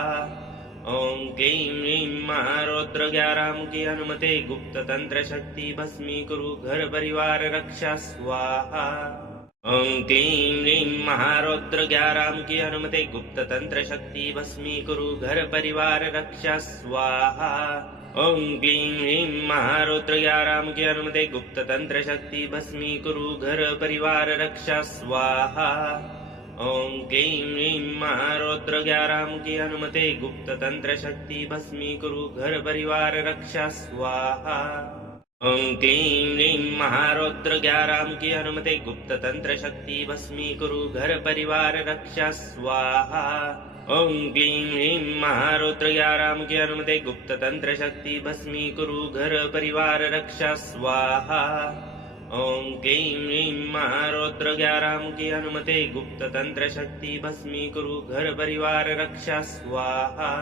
ओम क्लीं ह्रीं महारौद्र ग्यारामुखी हनुमते गुप्त तंत्र शक्ति भस्मीकुरु घर परिवार रक्षा स्वाहा। ओम क्लीं ह्रीं महारौद्र ग्यारामुखी हनुमते गुप्त तंत्र शक्ति भस्मीकुरु घर परिवार रक्षा स्वाहा। ओम क्लीं ह्रीं महारौद्र ग्यारामुखी हनुमते गुप्त तंत्र शक्ति भस्मीकुरु घर परिवार रक्षा स्वाहा। ओम क्लीं ह्रीं महारौद्र ग्यारामुखी हनुमते गुप्त तंत्र शक्ति भस्मीकुरु घर परिवार रक्षा स्वाहा। ओम क्लीं ह्रीं महारौद्र ग्यारामुखी हनुमते गुप्त तंत्र शक्ति भस्मीकुरु घर परिवार रक्षा स्वाहा। ओम क्लीं ह्रीं महारौद्र ग्यारामुखी हनुमते गुप्त तंत्र शक्ति भस्मीकुरु घर परिवार रक्षा स्वाहा। ओम क्लीं ह्रीं महारौद्र ग्यारामुखी हनुमते गुप्त तंत्र शक्ति भस्मीकुरु घर परिवार रक्षा स्वाहा।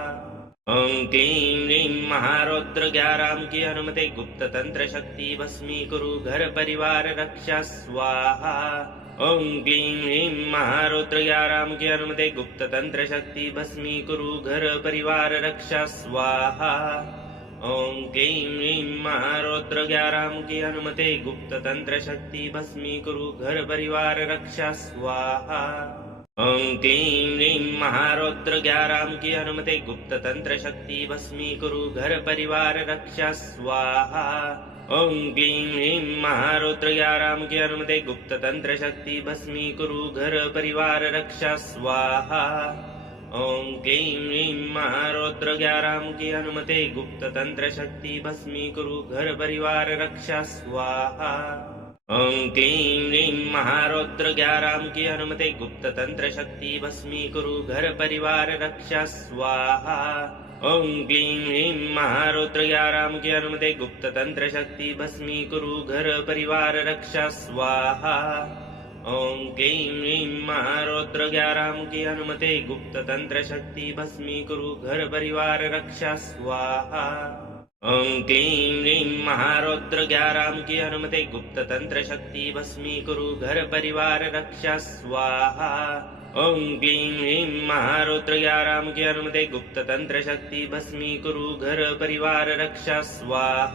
ओम क्लीं ह्रीं महारौद्र ग्यारामुखी हनुमते गुप्त तंत्र शक्ति भस्मीकुरु घर परिवार रक्षा स्वाहा। ओम क्लीं ह्रीं महारौद्र ग्यारामुखी हनुमते गुप्त तंत्र शक्ति भस्मीकुरु घर परिवार रक्षा स्वाहा। ओम क्लीं ह्रीं महारौद्र ग्यारामुखी हनुमते गुप्त तंत्र शक्ति भस्मीकुरु घर परिवार रक्षा स्वाहा। ओम क्लीं ह्रीं महारौद्र ग्यारामुखी हनुमते गुप्त तंत्र शक्ति भस्मीकुरु घर परिवार रक्षा स्वाहा। ओम क्लीं ह्रीं महारौद्र ग्यारामुखी हनुमते गुप्त तंत्र शक्ति भस्मीकुरु घर परिवार रक्षा स्वाहा। ओम क्लीं ह्रीं महारौद्र ग्यारामुखी हनुमते गुप्त तंत्र शक्ति भस्मीकुरु घर परिवार रक्षा स्वाहा। ओम क्लीं ह्रीं महारौद्र ग्यारामुखी हनुमते गुप्त तंत्र शक्ति भस्मीकुरु घर परिवार रक्षा स्वाहा। ओम क्लीं ह्रीं महारौद्र ग्यारामुखी हनुमते गुप्त तंत्र शक्ति भस्मीकुरु घर परिवार रक्षा स्वाहा। ओम क्लीं ह्रीं महारौद्र ग्यारामुखी हनुमते गुप्त तंत्र शक्ति भस्मीकुरु घर परिवार रक्षा स्वाहा। ओम क्लीं ह्रीं महारौद्र ग्यारामुखी हनुमते गुप्त तंत्र शक्ति भस्मीकुरु घर परिवार रक्षा स्वाहा। ओम क्लीं ह्रीं महारौद्र ग्यारामुखी हनुमते गुप्त तंत्र शक्ति भस्मीकुरु घर परिवार रक्षा स्वाहा।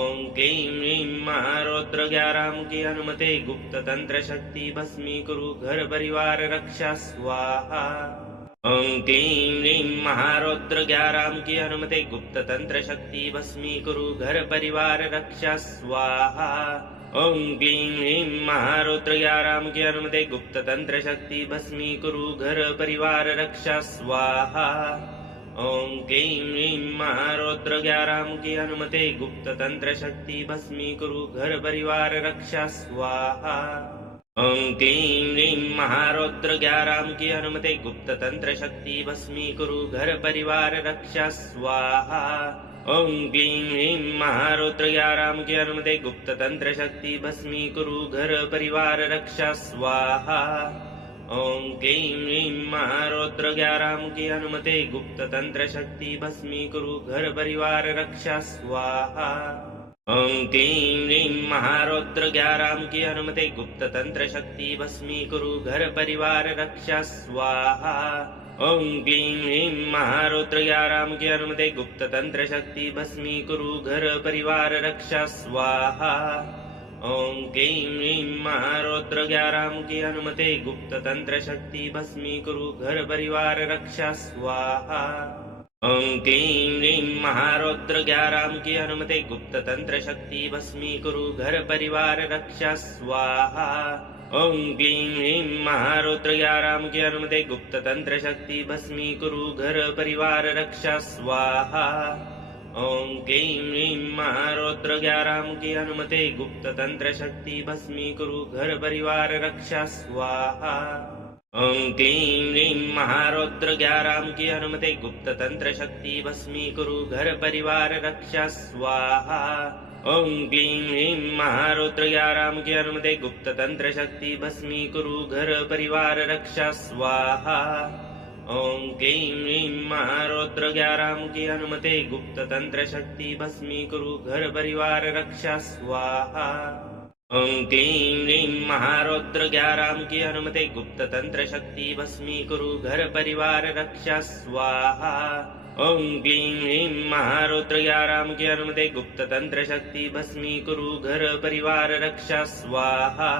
ओम क्लीं ह्रीं महारौद्र ग्यारामुखी हनुमते गुप्त तंत्र शक्ति भस्मीकुरु घर परिवार रक्षा स्वाहा। ओम क्लीं ह्रीं महारौद्र ग्यारामुखी हनुमते गुप्त तंत्र शक्ति भस्मीकुरु घर परिवार रक्षा स्वाहा। ओम क्लीं ह्रीं महारौद्र ग्यारामुखी हनुमते गुप्त तंत्र शक्ति भस्मीकुरु घर परिवार रक्षा स्वाहा। ओम क्लीं ह्रीं महारौद्र ग्यारामुखी हनुमते गुप्त तंत्र शक्ति भस्मीकुरु घर परिवार रक्षा स्वाहा। ओम क्लीं ह्रीं महारौद्र ग्यारामुखी हनुमते गुप्त तंत्र शक्ति भस्मीकुरु घर परिवार रक्षा स्वाहा। ओम क्लीं ह्रीं महारौद्र ग्यारामुखी हनुमते गुप्त तंत्र शक्ति भस्मीकुरु घर परिवार रक्षा स्वाहा। ओम क्लीं ह्रीं महारौद्र ग्यारामुखी हनुमते गुप्त तंत्र शक्ति भस्मीकुरु घर परिवार रक्षा स्वाहा। ओम क्लीं ह्रीं महारौद्र ग्यारामुखी हनुमते गुप्त तंत्र शक्ति भस्मीकुरु घर परिवार रक्षा स्वाहा। ओम क्लीं ह्रीं महारौद्र ग्यारामुखी हनुमते गुप्त तंत्र शक्ति भस्मीकुरु घर परिवार रक्षा स्वाहा। ओम क्लीं ह्रीं महारौद्र ग्यारामुखी हनुमते गुप्त तंत्र शक्ति भस्मीकुरु घर परिवार रक्षा स्वाहा। ओं क्लीं ह्रीं महारौद्र 11 की अनुमति गुप्त तंत्र शक्ति भस्मीकुरु घर परिवार रक्षा स्वाहा ओं क्लीं ह्रीं महारौद्र 11 की अनुमति गुप्त तंत्र शक्ति भस्मीकुरु घर परिवार रक्षा स्वाहा ओं क्लीं ह्रीं महारौद्र 11 की अनुमति गुप्त तंत्र शक्ति भस्मीकुरु घर परिवार रक्षा स्वाहा ओं क्लीं ह्रीं महारौद्र 11 की अनुमति गुप्त तंत्र शक्ति भस्मीकुरु घर परिवार रक्षा स्वाहा ओं क्लीं ह्रीं महारौद्र 11 की अनुमति गुप्त तंत्र शक्ति भस्मीकुरु घर परिवार रक्षा स्वाहा ओं क्लीं ह्रीं महारौद्र 11 की अनुमति गुप्त तंत्र शक्ति भस्मीकुरु घर परिवार रक्षा स्वाहा ओं क्लीं ह्रीं महारौद्र 11 की अनुमति गुप्त तंत्र शक्ति भस्मीकुरु घर परिवार रक्षा स्वाहा ओं क्लीं ह्रीं महारौद्र 11 की अनुमति गुप्त तंत्र शक्ति भस्मीकुरु घर परिवार रक्षा स्वाहा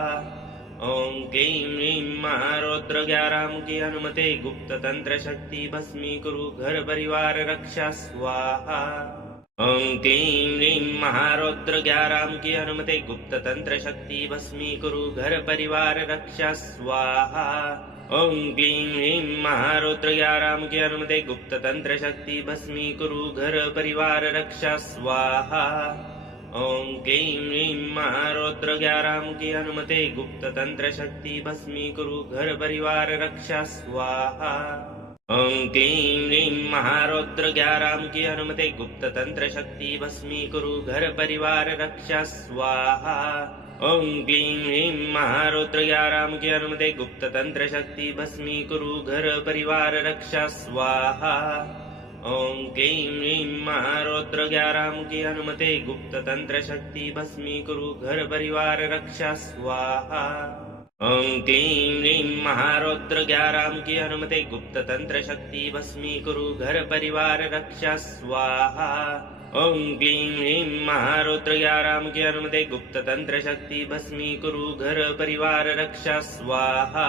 ओं क्लीं ह्रीं महारौद्र 11 की अनुमति गुप्त तंत्र शक्ति भस्मीकुरु घर परिवार रक्षा स्वाहा ओं क्लीं ह्रीं महारौद्र 11 की अनुमति गुप्त तंत्र शक्ति भस्मीकुरु घर परिवार रक्षा स्वाहा ओं क्लीं ह्रीं महारौद्र 11 की अनुमति गुप्त तंत्र शक्ति भस्मीकुरु घर परिवार रक्षा स्वाहा ओं क्लीं ह्रीं महारौद्र 11 की अनुमति गुप्त तंत्र शक्ति भस्मीकुरु घर परिवार रक्षा स्वाहा ओं क्लीं ह्रीं महारौद्र 11 की अनुमति गुप्त तंत्र शक्ति भस्मीकुरु घर परिवार रक्षा स्वाहा ओं क्लीं ह्रीं महारौद्र 11 की अनुमति गुप्त तंत्र शक्ति भस्मीकुरु घर परिवार रक्षा स्वाहा ओं क्लीं ह्रीं महारौद्र 11 की अनुमति गुप्त तंत्र शक्ति भस्मीकुरु घर परिवार रक्षा स्वाहा ओं क्लीं ह्रीं महारौद्र 11 की अनुमति गुप्त तंत्र शक्ति भस्मीकुरु घर परिवार रक्षा स्वाहा ओं क्लीं ह्रीं महारौद्र 11 की अनुमति गुप्त तंत्र शक्ति भस्मीकुरु घर परिवार रक्षा स्वाहा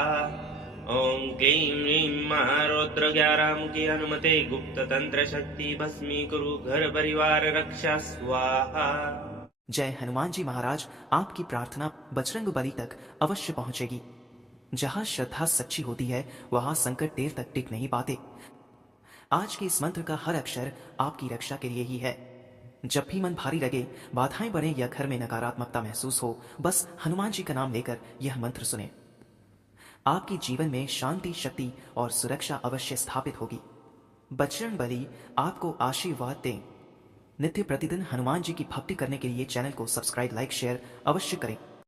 ओं क्लीं ह्रीं महारौद्र 11 की अनुमति गुप्त तंत्र शक्ति भस्मीकुरु घर परिवार रक्षा स्वाहा। जय हनुमान जी महाराज। आपकी प्रार्थना बजरंग बली तक अवश्य पहुंचेगी। जहां श्रद्धा सच्ची होती है वहां संकट देर तक टिक नहीं पाते। आज के इस मंत्र का हर अक्षर आपकी रक्षा के लिए ही है। जब भी मन भारी लगे, बाधाएं बढ़े या घर में नकारात्मकता महसूस हो, बस हनुमान जी का नाम लेकर यह मंत्र सुने। आपके जीवन में शांति, शक्ति और सुरक्षा अवश्य स्थापित होगी। बजरंग बली आपको आशीर्वाद दें। नित्य प्रतिदिन हनुमान जी की भक्ति करने के लिए चैनल को सब्सक्राइब, लाइक, शेयर अवश्य करें।